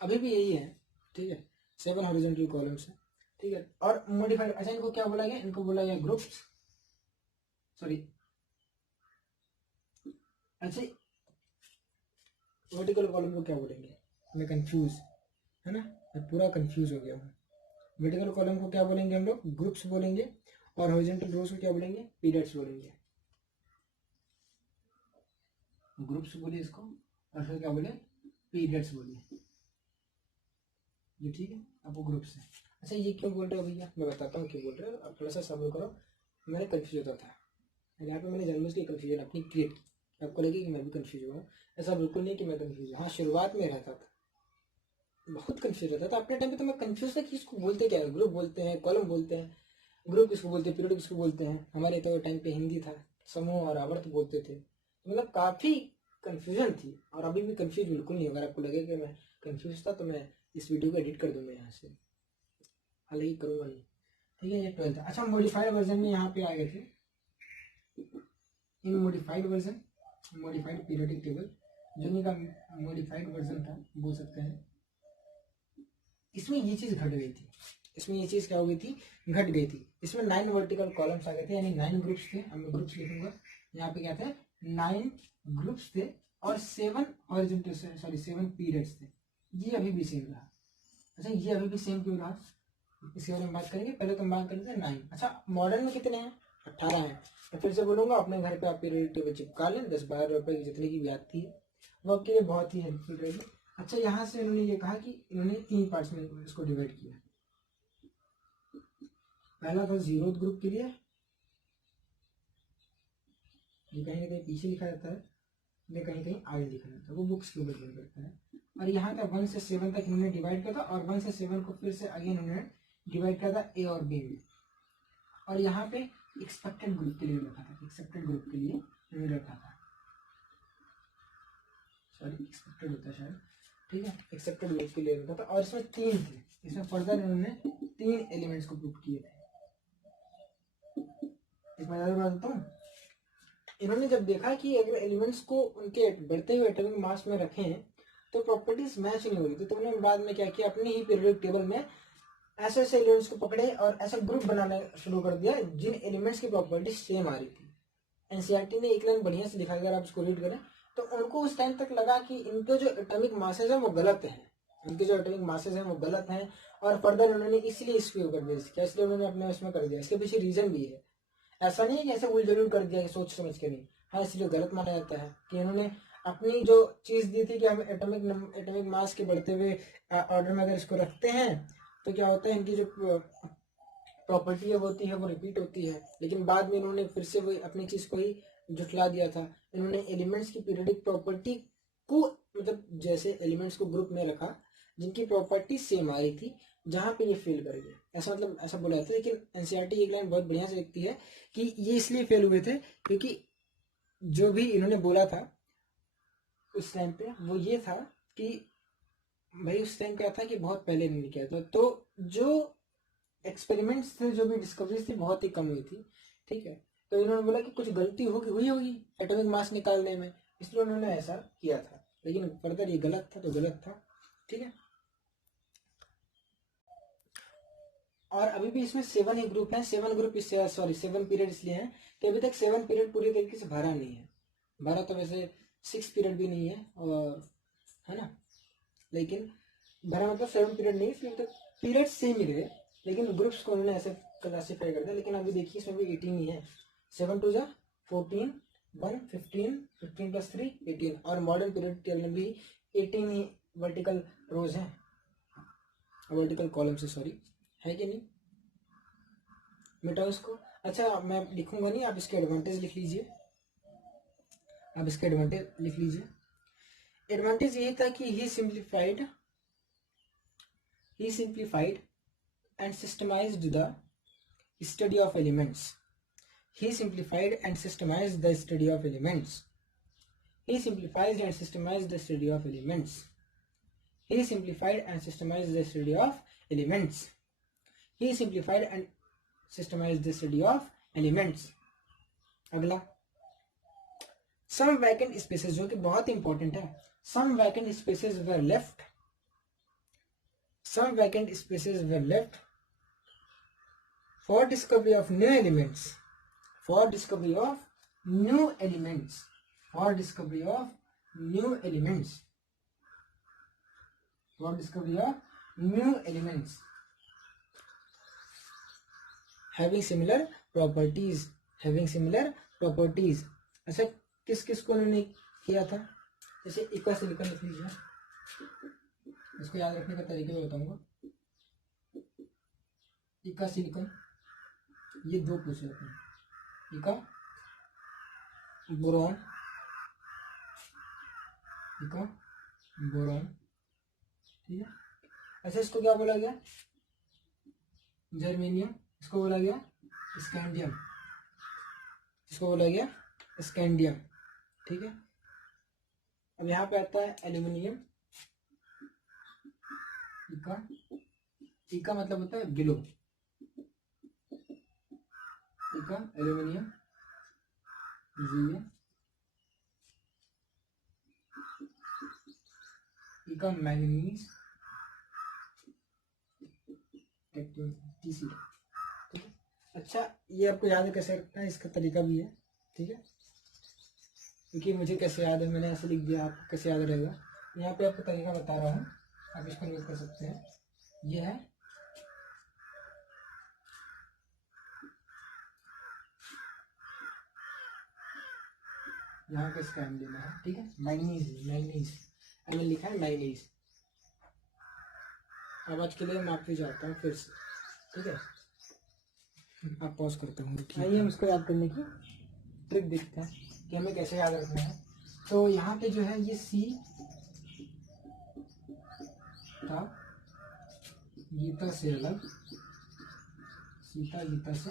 अभी भी यही है। ठीक है, 7 हॉरिजॉन्टल कॉलम्स है। ठीक है, और मॉडिफाइड, अच्छा इनको क्या बोला गया, इनको बोला गया ग्रुप्स, सॉरी अच्छा वर्टिकल कॉलम को क्या बोलेंगे, मैं कंफ्यूज, है ना, मैं पूरा कंफ्यूज हो गया हूँ। वर्टिकल कॉलम को क्या बोलेंगे हम लोग, ग्रुप्स बोलेंगे, और हॉरिजॉन्टल रोज को क्या बोलेंगे, पीरियड्स बोलेंगे। ग्रुप्स बोलिए इसको, और फिर क्या बोले, पीरियड्स बोलिए, ये ठीक है, आपको ग्रुप्स है। अच्छा, ये क्यों बोल रहे हो भैया, मैं बताता हूँ क्यों बोल रहे हो, आप थोड़ा सा सब्र करो, मैंने कंफ्यूज होता था, यहाँ पे मैंने जानबूझ के कंफ्यूजन अपनी क्रिएट, आपको लगे कि मैं भी कंफ्यूज हुआ, ऐसा बिल्कुल नहीं कि मैं कंफ्यूज हूँ। हाँ, शुरुआत में रहता था, बहुत कंफ्यूज रहता था अपने टाइम पे, तो मैं कंफ्यूज था कि इसको बोलते क्या है, ग्रुप बोलते हैं, कॉलम बोलते हैं, ग्रुप किसको बोलते हैं, पीरियड किसको बोलते हैं। हमारे तो टाइम पे हिंदी था, समूह और आवर्त बोलते थे, मतलब काफ़ी कन्फ्यूजन थी, और अभी भी कंफ्यूज बिल्कुल नहीं। अगर आपको लगे कि मैं कंफ्यूज था तो मैं इस वीडियो को एडिट कर दूंगा यहाँ से, हालांकि करूँगा नहीं। ठीक है, ये 12 था। अच्छा, मॉडिफाइड वर्जन में यहाँ पे आ गए थे, in modified version, modified periodic table, जो इनका मॉडिफाइड वर्जन था बोल सकते हैं, इसमें ये चीज़ घट गई थी। इसमें ये चीज़ क्या हो गई थी, घट गई थी। इसमें 9 वर्टिकल कॉलम्स आ गए थे, यानी 9 ग्रुप्स थे, अब मैं ग्रुप्स लिखूंगा, यहाँ पे क्या थे, 9 ग्रुप्स थे, और 7 हॉरिजॉन्टल, सॉरी 7 पीरियड्स थे। ये अभी भी सेम रहा। अच्छा, ये अभी भी सेम क्यों रहा, इसके बारे में बात करेंगे। पहले तो हम बात करते हैं 9। अच्छा, मॉडर्न में कितने हैं, 18 हैं। मैं फिर से बोलूंगा, अपने घर पे आप पीरियड टेबल चिपका लें, 10-12 रुपए की जितनी की भी आती है, वो आपके लिए बहुत ही हेल्पफुल रहेगी। अच्छा, यहाँ से इन्होंने ये कहा कि इन्होंने 3 पार्ट्स में इसको डिवाइड किया। पहला था जीरो ग्रुप के लिए, ये कहीं ना कहीं पीछे लिखा जाता है, ये कहीं कहीं आगे लिखा जाता है, वो बुक्स के ऊपर डिपेंड करता है। और यहाँ का 1 से 7 तक इन्होंने डिवाइड किया था, और 1 से 7 को फिर से अगेन इन्होंने डिवाइड किया था ए और बी में। और यहाँ पे एक्सपेक्टेड ग्रुप के लिए रखा था, एक्सेप्टेड ग्रुप के लिए इन्होंने रखा था, सॉरी एक्सपेक्टेड होता है शायद, ठीक है, एक्सेप्टेड ग्रुप के लिए रखा था। और इसमें 3 थे, इसमें फर्दर इन्होंने 3 एलिमेंट्स को प्रूव किए थे। एक मैं बता देता हूँ, इन्होंने जब देखा कि अगर एलिमेंट्स को उनके बढ़ते हुए एटॉमिक मास में रखें तो प्रॉपर्टीज मैच नहीं हो रही थी, तो उन्होंने बाद में क्या किया, अपने ही पीरियोडिक टेबल में ऐसे ऐसे एलिमेंट्स को पकड़े और ऐसा ग्रुप बनाना शुरू कर दिया जिन एलिमेंट्स की प्रॉपर्टीज सेम आ रही थी। एनसीईआरटी ने एक लाइन बढ़िया से लिखा, अगर आप इसको रीड करें तो उनको उस टाइम तक लगा कि इनके जो एटॉमिक मासेज है वो गलत है, इनके जो एटॉमिक मासेज हैं वो गलत हैं, और फर्दर उन्होंने इसलिए इसको कर दिया, क्या इसलिए उन्होंने अपने उसमें कर दिया, इसके पीछे रीजन भी है। ऐसा नहीं है कि ऐसे उलझुल कर दिया कि सोच समझ के नहीं, हाँ इसलिए गलत माना जाता है कि इन्होंने अपनी जो चीज दी थी कि हम एटॉमिक मास के बढ़ते हुए ऑर्डर में अगर इसको रखते हैं तो क्या होता है, इनकी जो प्रॉपर्टी है वो होती है वो रिपीट होती है। लेकिन बाद में इन्होंने फिर से वो अपनी चीज को ही जुटला दिया था, इन्होंने एलिमेंट्स की पीरियडिक प्रॉपर्टी को, मतलब जैसे एलिमेंट्स को ग्रुप में रखा जिनकी प्रॉपर्टी सेम आ रही थी, जहां पे ये फेल कर गए, ऐसा मतलब ऐसा बोला था। लेकिन एनसीईआरटी एक लाइन बहुत बढ़िया से लिखती है कि ये इसलिए फेल हुए थे क्योंकि जो भी इन्होंने बोला था उस टाइम पे वो ये था कि भाई उस टाइम क्या था कि बहुत पहले इन्होंने किया था, तो जो एक्सपेरिमेंट्स थे, जो भी डिस्कवरीज थी बहुत ही कम हुई थी, ठीक है। तो इन्होंने बोला कि कुछ गलती हुई होगी एटॉमिक मास निकालने में, इसलिए उन्होंने ऐसा किया था। लेकिन फर्दर ये गलत था तो गलत था, ठीक है। और अभी भी इसमें 7 ही ग्रुप है, 7 ग्रुप इससे, सॉरी 7 पीरियड इसलिए है कि अभी तक 7 पीरियड पूरी तरीके से भरा नहीं है। भरा तो वैसे 6 पीरियड भी नहीं है, और है ना, लेकिन भरा मतलब 7 पीरियड नहीं, इसलिए तो पीरियड सेम ही रहे, लेकिन ग्रुप्स को उन्होंने ऐसे क्लासीफाई कर दिया। लेकिन अभी देखिए इसमें भी 18 ही है, 7 टू 14, 1 15, 15 प्लस 3 18, और मॉडर्न पीरियड टेबल में भी 18 ही वर्टिकल रोज हैं, वर्टिकल कॉलम से, सॉरी, है कि नहीं, मिटाओ इसको। अच्छा मैं लिखूंगा नहीं, आप इसके एडवांटेज लिख लीजिए, आप इसके एडवांटेज लिख लीजिए। एडवांटेज ये था कि ही simplified and systemized the study of elements. He simplified and systemized the study of elements. He simplified and systemized the study of elements. He simplified and systemized the study of elements. He simplified and systemized the study of elements. अगला, some vacant spaces, जो कि बहुत इंपॉर्टेंट है, some vacant spaces were left. Some vacant spaces were left for discovery of new elements. For discovery of new elements. For discovery of new elements. For discovery of new elements. Having similar properties. Having similar properties. अच्छा किस किस को उन्होंने किया था, जैसे इक्वा सिलिकॉन लिख लीजिए, इसको याद रखने का तरीके में बताऊंगा। इक्वा सिलिकॉन, ये 2 पूछ लेते हैं, इका बोरॉन, इका बोरॉन, ठीक है। अच्छा इसको क्या बोला गया, जर्मेनियम, इसको बोला गया स्कैंडियम, इसको बोला गया स्कैंडियम, ठीक है। अब यहाँ पे आता है एल्यूमिनियम, इका, इका मतलब होता है बिलो, इका एल्यूमिनियम, इका मैंगनीज, टीसी, ठीक है। अच्छा ये आपको याद कैसे रखना है, इसका तरीका भी है, ठीक है, क्योंकि मुझे कैसे याद है मैंने ऐसे लिख दिया, आपको कैसे याद रहेगा, यहाँ पे आपको तरीका बता रहा हूँ, आप इसको नोट कर सकते हैं। ये है यहाँ पे स्कैन लेना है, ठीक है, मैग्नीज, मैग्नीज मैंने लिखा है मैंगनीज। अब आज के लिए माफी चाहता हूँ फिर से, ठीक है। आप पॉज करते हूँ। आइए हम इसको याद करने की ट्रिक देखते हैं कि हमें कैसे याद रखना है। तो यहाँ पे जो है ये सी था गीता से अलग, सीता गीता से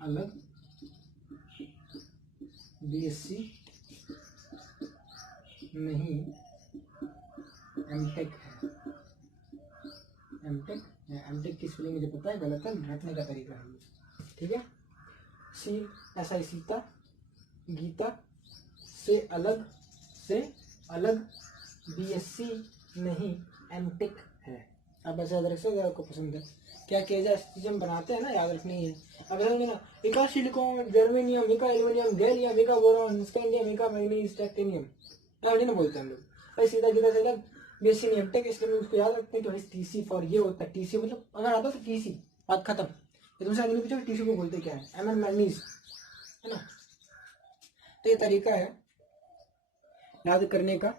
अलग, बीएससी नहीं एमटेक है। एमटेक की स्पेलिंग मुझे पता है, गलत है, रटने का तरीका है, ठीक है। सी ऐसा ही सीता गीता से अलग बीएससी नहीं एमटेक है। अब ऐसे याद रख सकते, आपको पसंद है क्या किया जाए, चीजें हम बनाते हैं ना, याद रखनी है। अब ऐसा ना इका सिलिकॉन जर्मेनियम, इका एल्यूमिनियम, गैलियम, इका बोरॉन, स्कैंडियम, इका मैग्नीज, टाइटेनियम, ऐसे ना बोलते हैं हम लोग। सीधा गीता से अलग बेसी नहीं एमटेक, इसलिए उसको याद रखते हैं। तो टीसी फॉर ये होता है, टीसी मतलब अगर आता तो टीसी, बात खत्म। ये तुमसे अगले पूछो टीसी को बोलते क्या है, एमएन मैग्नीज, है ना। तो ये तरीका है याद करने का,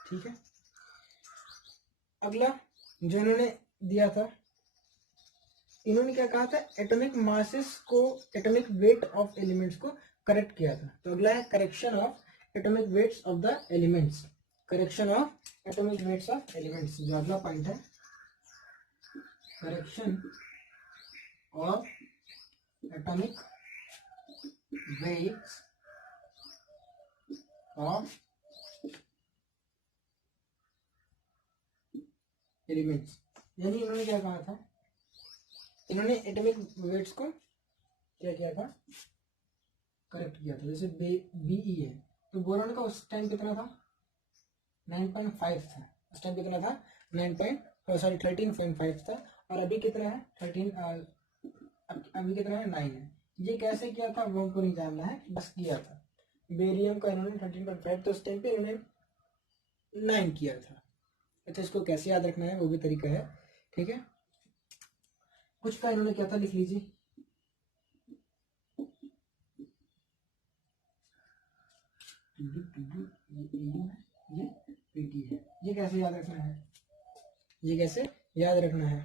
ठीक है। अगला जो इन्होंने दिया था, इन्होंने क्या कहा था, एटॉमिक मासेस को, एटॉमिक वेट ऑफ एलिमेंट्स को करेक्ट किया था। तो अगला है correction of atomic weights of the elements, correction of atomic weights of elements, जो अगला पॉइंट है, correction of atomic weights of elements. यानी इन्होंने क्या कहा था, इन्होंने एटॉमिक वेट्स को क्या किया था, करेक्ट किया था। जैसे बीई है तो बोरॉन का उस टाइम कितना था, 9.5 था। उस टाइम कितना था, 13.5 था। और अभी कितना है, 13, अभी कितना है, 9 है। ये कैसे किया था वो हमको नहीं जानना है, बस किया था। बेरियम का इन्होंने 13.5 था उस टाइम पे, इन्होंने 9 किया था। अच्छा, इसको कैसे याद रखना है वो भी तरीका है, ठीक है। कुछ का इन्होंने क्या था, लिख लीजिए, ये पीटी है। ये कैसे याद रखना है, ये कैसे याद रखना है,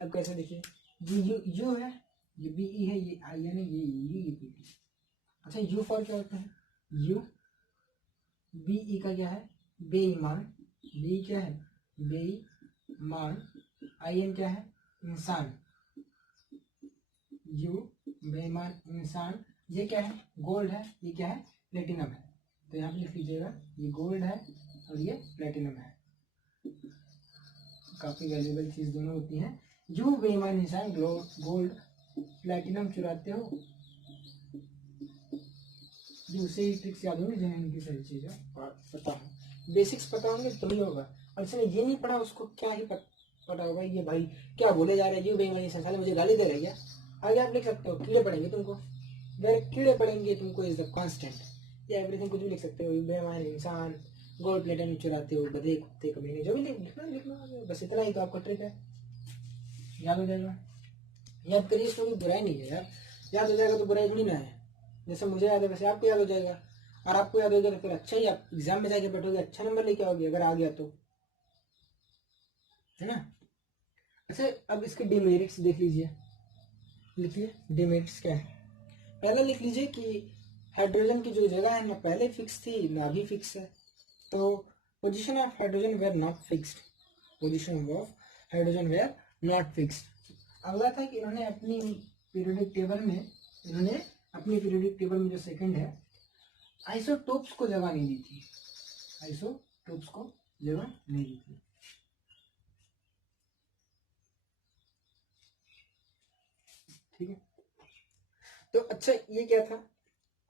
अब कैसे देखिए, ये यू है, ये बीई है, ये आई एन है, ये पीटी। अच्छा, यू फॉर क्या होता है, यू, बीई का क्या है, बेईमान, बी क्या है, बेईमान, आई एन क्या है, इंसान, यू बेईमान इंसान। ये क्या है, गोल्ड है, ये क्या है, प्लेटिनम है। तो यहाँ पे लिख लीजिएगा, ये गोल्ड है और ये प्लेटिनम है। काफी वैल्यूएबल चीज दोनों होती हैं। यू बेईमान इंसान गोल्ड प्लेटिनम चुराते हो, ये उसे ही ट्रिक्स याद होंगे जिन्हें इनकी सारी चीजें पता हो, बेसिक्स पता होंगे तभी होगा। और जिसने ये नहीं पढ़ा उसको क्या ही पता होगा, ये भाई क्या बोले जा रहे हैं, यू बेईमान इंसान, साले मुझे गाली दे रही है। आगे आप लिख सकते हो, कीड़े पड़ेंगे तुमको, कीड़े पड़ेंगे तुमको, इज द कांस्टेंट, या एवरीथिंग कुछ भी लिख सकते हो, बेईमान इंसान, गोल्ड प्लेटिनम चुराते हो, गधे कुत्ते कमीने, जो भी लिखना, बस इतना ही तो आपका ट्रिक है, याद हो जाएगा। याद करिए, इसमें कोई बुराई नहीं है यार, याद हो जाएगा तो बुराई थोड़ी ना है। जैसे मुझे याद है वैसे आपको याद हो जाएगा, और आपको याद हो जाएगा तो फिर अच्छा ही, आप एग्जाम में जाके बैठोगे, अच्छा नंबर लेके आओगे अगर आ गया तो, है ना। अच्छा, अब इसके डिमेरिट्स देख लीजिए, लिखिए डिमेरिट्स क्या है। पहला लिख लीजिए कि हाइड्रोजन की जो जगह है ना पहले फिक्स थी ना अभी फिक्स है। तो position of hydrogen were not fixed, position of hydrogen were not fixed. अगला था कि इन्होंने अपनी पीरियोडिक टेबल में जो सेकंड है, आइसोटोप्स को जगह नहीं दी थी, आइसोटोप्स को जगह नहीं दी थी। ठीक है, तो अच्छा ये क्या था,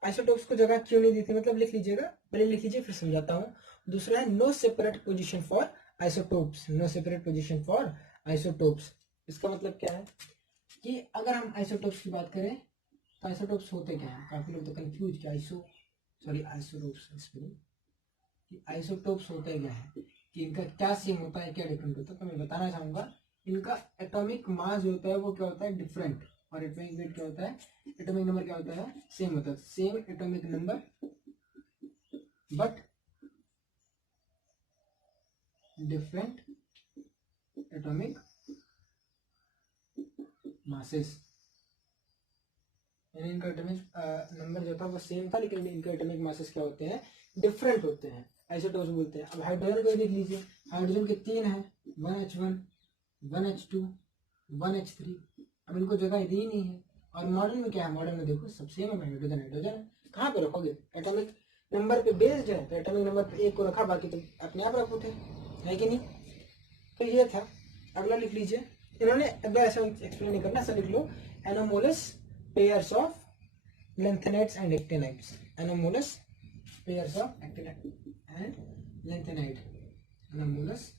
आइसोटोप्स को जगह क्यों नहीं दी थी, मतलब लिख लीजिएगा, पहले लिख लीजिए फिर समझाता हूँ। दूसरा है no separate position for isotopes, no separate position for isotopes. इसका मतलब क्या है कि अगर हम आइसोटोप्स की बात करें तो आइसोटोप्स होते क्या है, काफी लोग तो कंफ्यूज कि आइसोटोप्स होते क्या है, कि इनका क्या सेम होता है क्या डिफरेंट होता है। तो मैं बताना चाहूंगा, इनका एटॉमिक मास जो होता है वो क्या होता है, डिफरेंट, और एटॉमिक वेट क्या होता है, एटॉमिक नंबर क्या होता है, सेम होता है, same atomic number but different atomic masses. यानी इनका एटॉमिक नंबर जो था वो सेम था, लेकिन इनके एटॉमिक मासेस क्या होते हैं, डिफरेंट होते हैं, आइसोटोप्स बोलते हैं। अब हाइड्रोजन को देख लीजिए, हाइड्रोजन के 3 है, 1H1, 1H2, 1H3। अब इनको जगह दी ही नहीं है। और मॉडल में क्या है, मॉडल में देखो सब सेम है, हाइड्रोजन हाइड्रोजन है। कहाँ पे रखोगे, एटॉमिक नंबर पे बेस्ड है, तो एटॉमिक नंबर पे एक को रखा, बाकी तो अपने आप रखो थे, है कि नहीं। तो ये था। अगला लिख लीजिए, इन्होंने अगर ऐसा एक्सप्लेन नहीं करना, ऐसा लिख लो, anomalous pairs of lengthanides and actinides, anomalous pairs of actinide and lengthanide, anomalous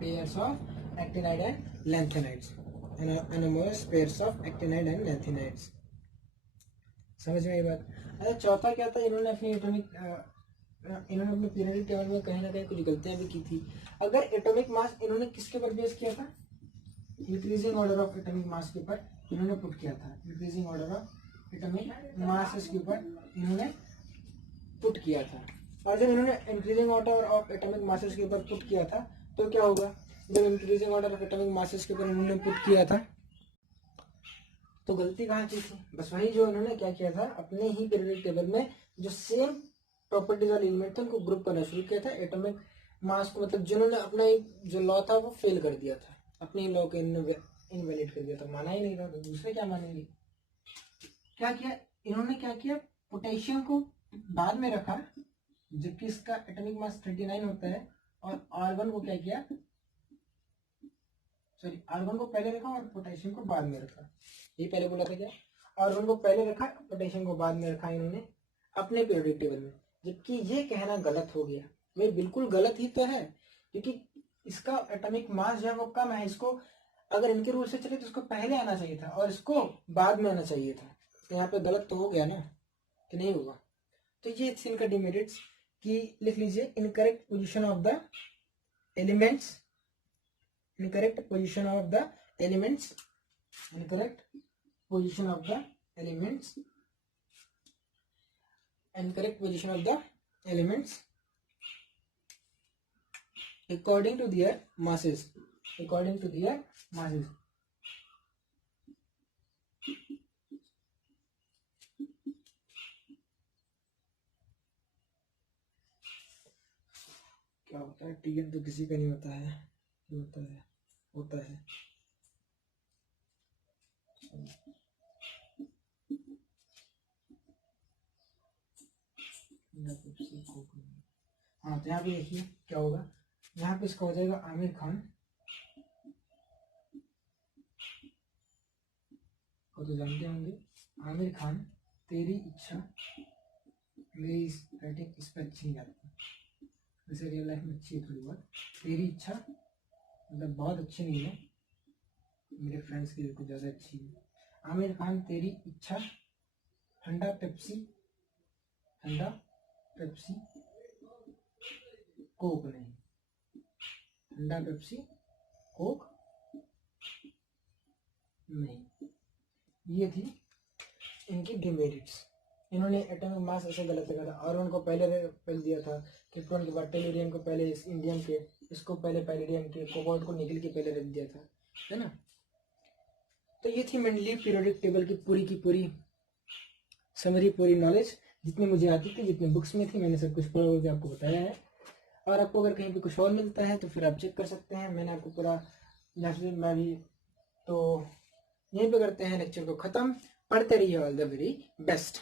pairs of actinide and lanthanides, anomalous pairs of actinide and lanthanides। समझ में आई बात। अच्छा, चौथा क्या था, इन्होंने अपनी इन्होंने अपने पीरियोडिक टेबल में कहीं ना कहीं कुछ गलतियां भी की थी। अगर एटॉमिक मास इन्होंने किसके ऊपर बेस किया था, increasing order of atomic mass के ऊपर इन्होंने पुट किया था, increasing order of atomic mass के ऊपर इन्होंने पुट किया था। और जब इन्होंने increasing order of atomic masses के ऊपर पुट किया था, तो क्या होगा, जब increasing order of atomic masses के ऊपर इन्होंने पुट किया था, तो गलती कहाँ की थी, बस वही जो इन्होंने क्या किया था, अपने ही पीरियोडिक टेबल में जो सेम प्रॉपर्टीज वाले एलिमेंट थे उनको ग्रुप करना शुरू किया था, एटॉमिक मास को, मतलब जिन्होंने अपना जो लॉ था वो फेल कर दिया था, अपने लॉ को इनवैलिड कर दिया था, माना ही नहीं था, तो दूसरे क्या मानेंगे। क्या किया इन्होंने, क्या किया, पोटेशियम को बाद में रखा, जबकि इसका एटॉमिक मास 39 होता है, और आर्गन को क्या किया, सॉरी आर्गन को पहले रखा और पोटेशियम को बाद में रखा, ये पहले बोला था क्या, आर्गन को पहले रखा, पोटेशियम को बाद में रखा इन्होंने अपने पीरियोडिक टेबल में, जबकि ये कहना गलत हो गया। भाई बिल्कुल गलत ही तो है, क्योंकि इसका एटॉमिक मास जो है वो कम है, इसको अगर इनके रूल से चले तो इसको पहले आना चाहिए था और इसको बाद में आना चाहिए था, तो यहाँ पे गलत तो हो गया ना, कि नहीं होगा। तो ये थी इनका डिमेरिट्स, कि लिख लीजिए incorrect position of the elements, incorrect position of the elements, incorrect position of the elements, incorrect position of the elements according to their masses, according to their masses। क्या होता है, टीएन तो किसी का नहीं होता है, होता है, होता है। हाँ, तो यहाँ पे देखिए क्या होगा, यहाँ पे इसका हो जाएगा आमिर खान, को तो जानते होंगे, आमिर खान तेरी इच्छा, मेरी राइटिंग इस पर अच्छी नहीं आती, वैसे रियल लाइफ में अच्छी है थोड़ी बहुत, तेरी इच्छा मतलब बहुत अच्छी नहीं है, मेरे फ्रेंड्स की कुछ ज़्यादा अच्छी है। आमिर खान तेरी इच्छा, ठंडा पेप्सी, ठंडा पेप्सी कोक नहीं, ठंडा पेप्सी कोक नहीं। ये थी इनकी डिमेरिट्स। इन्होंने एटॉमिक मास ऐसे गलत लगा था, आर्गन को पहले दिया था, क्रिप्टॉन के बाद टेलुरियम को पहले, इंडियम के इसको पहले, पैलेडियम के, कोबाल्ट को निकल के पहले रख दिया था, है ना। तो ये थी मेंडलीव पीरियोडिक टेबल की पूरी समरी, पूरी नॉलेज जितनी मुझे आती थी, जितनी बुक्स में थी, मैंने सब कुछ पढ़ के आपको बताया है। और आपको अगर कहीं पे कुछ और मिलता है तो फिर आप चेक कर सकते हैं, मैंने आपको पूरा मैं भी। तो यहीं पे करते हैं लेक्चर को ख़त्म। पढ़ते रहिए, ऑल द वेरी बेस्ट।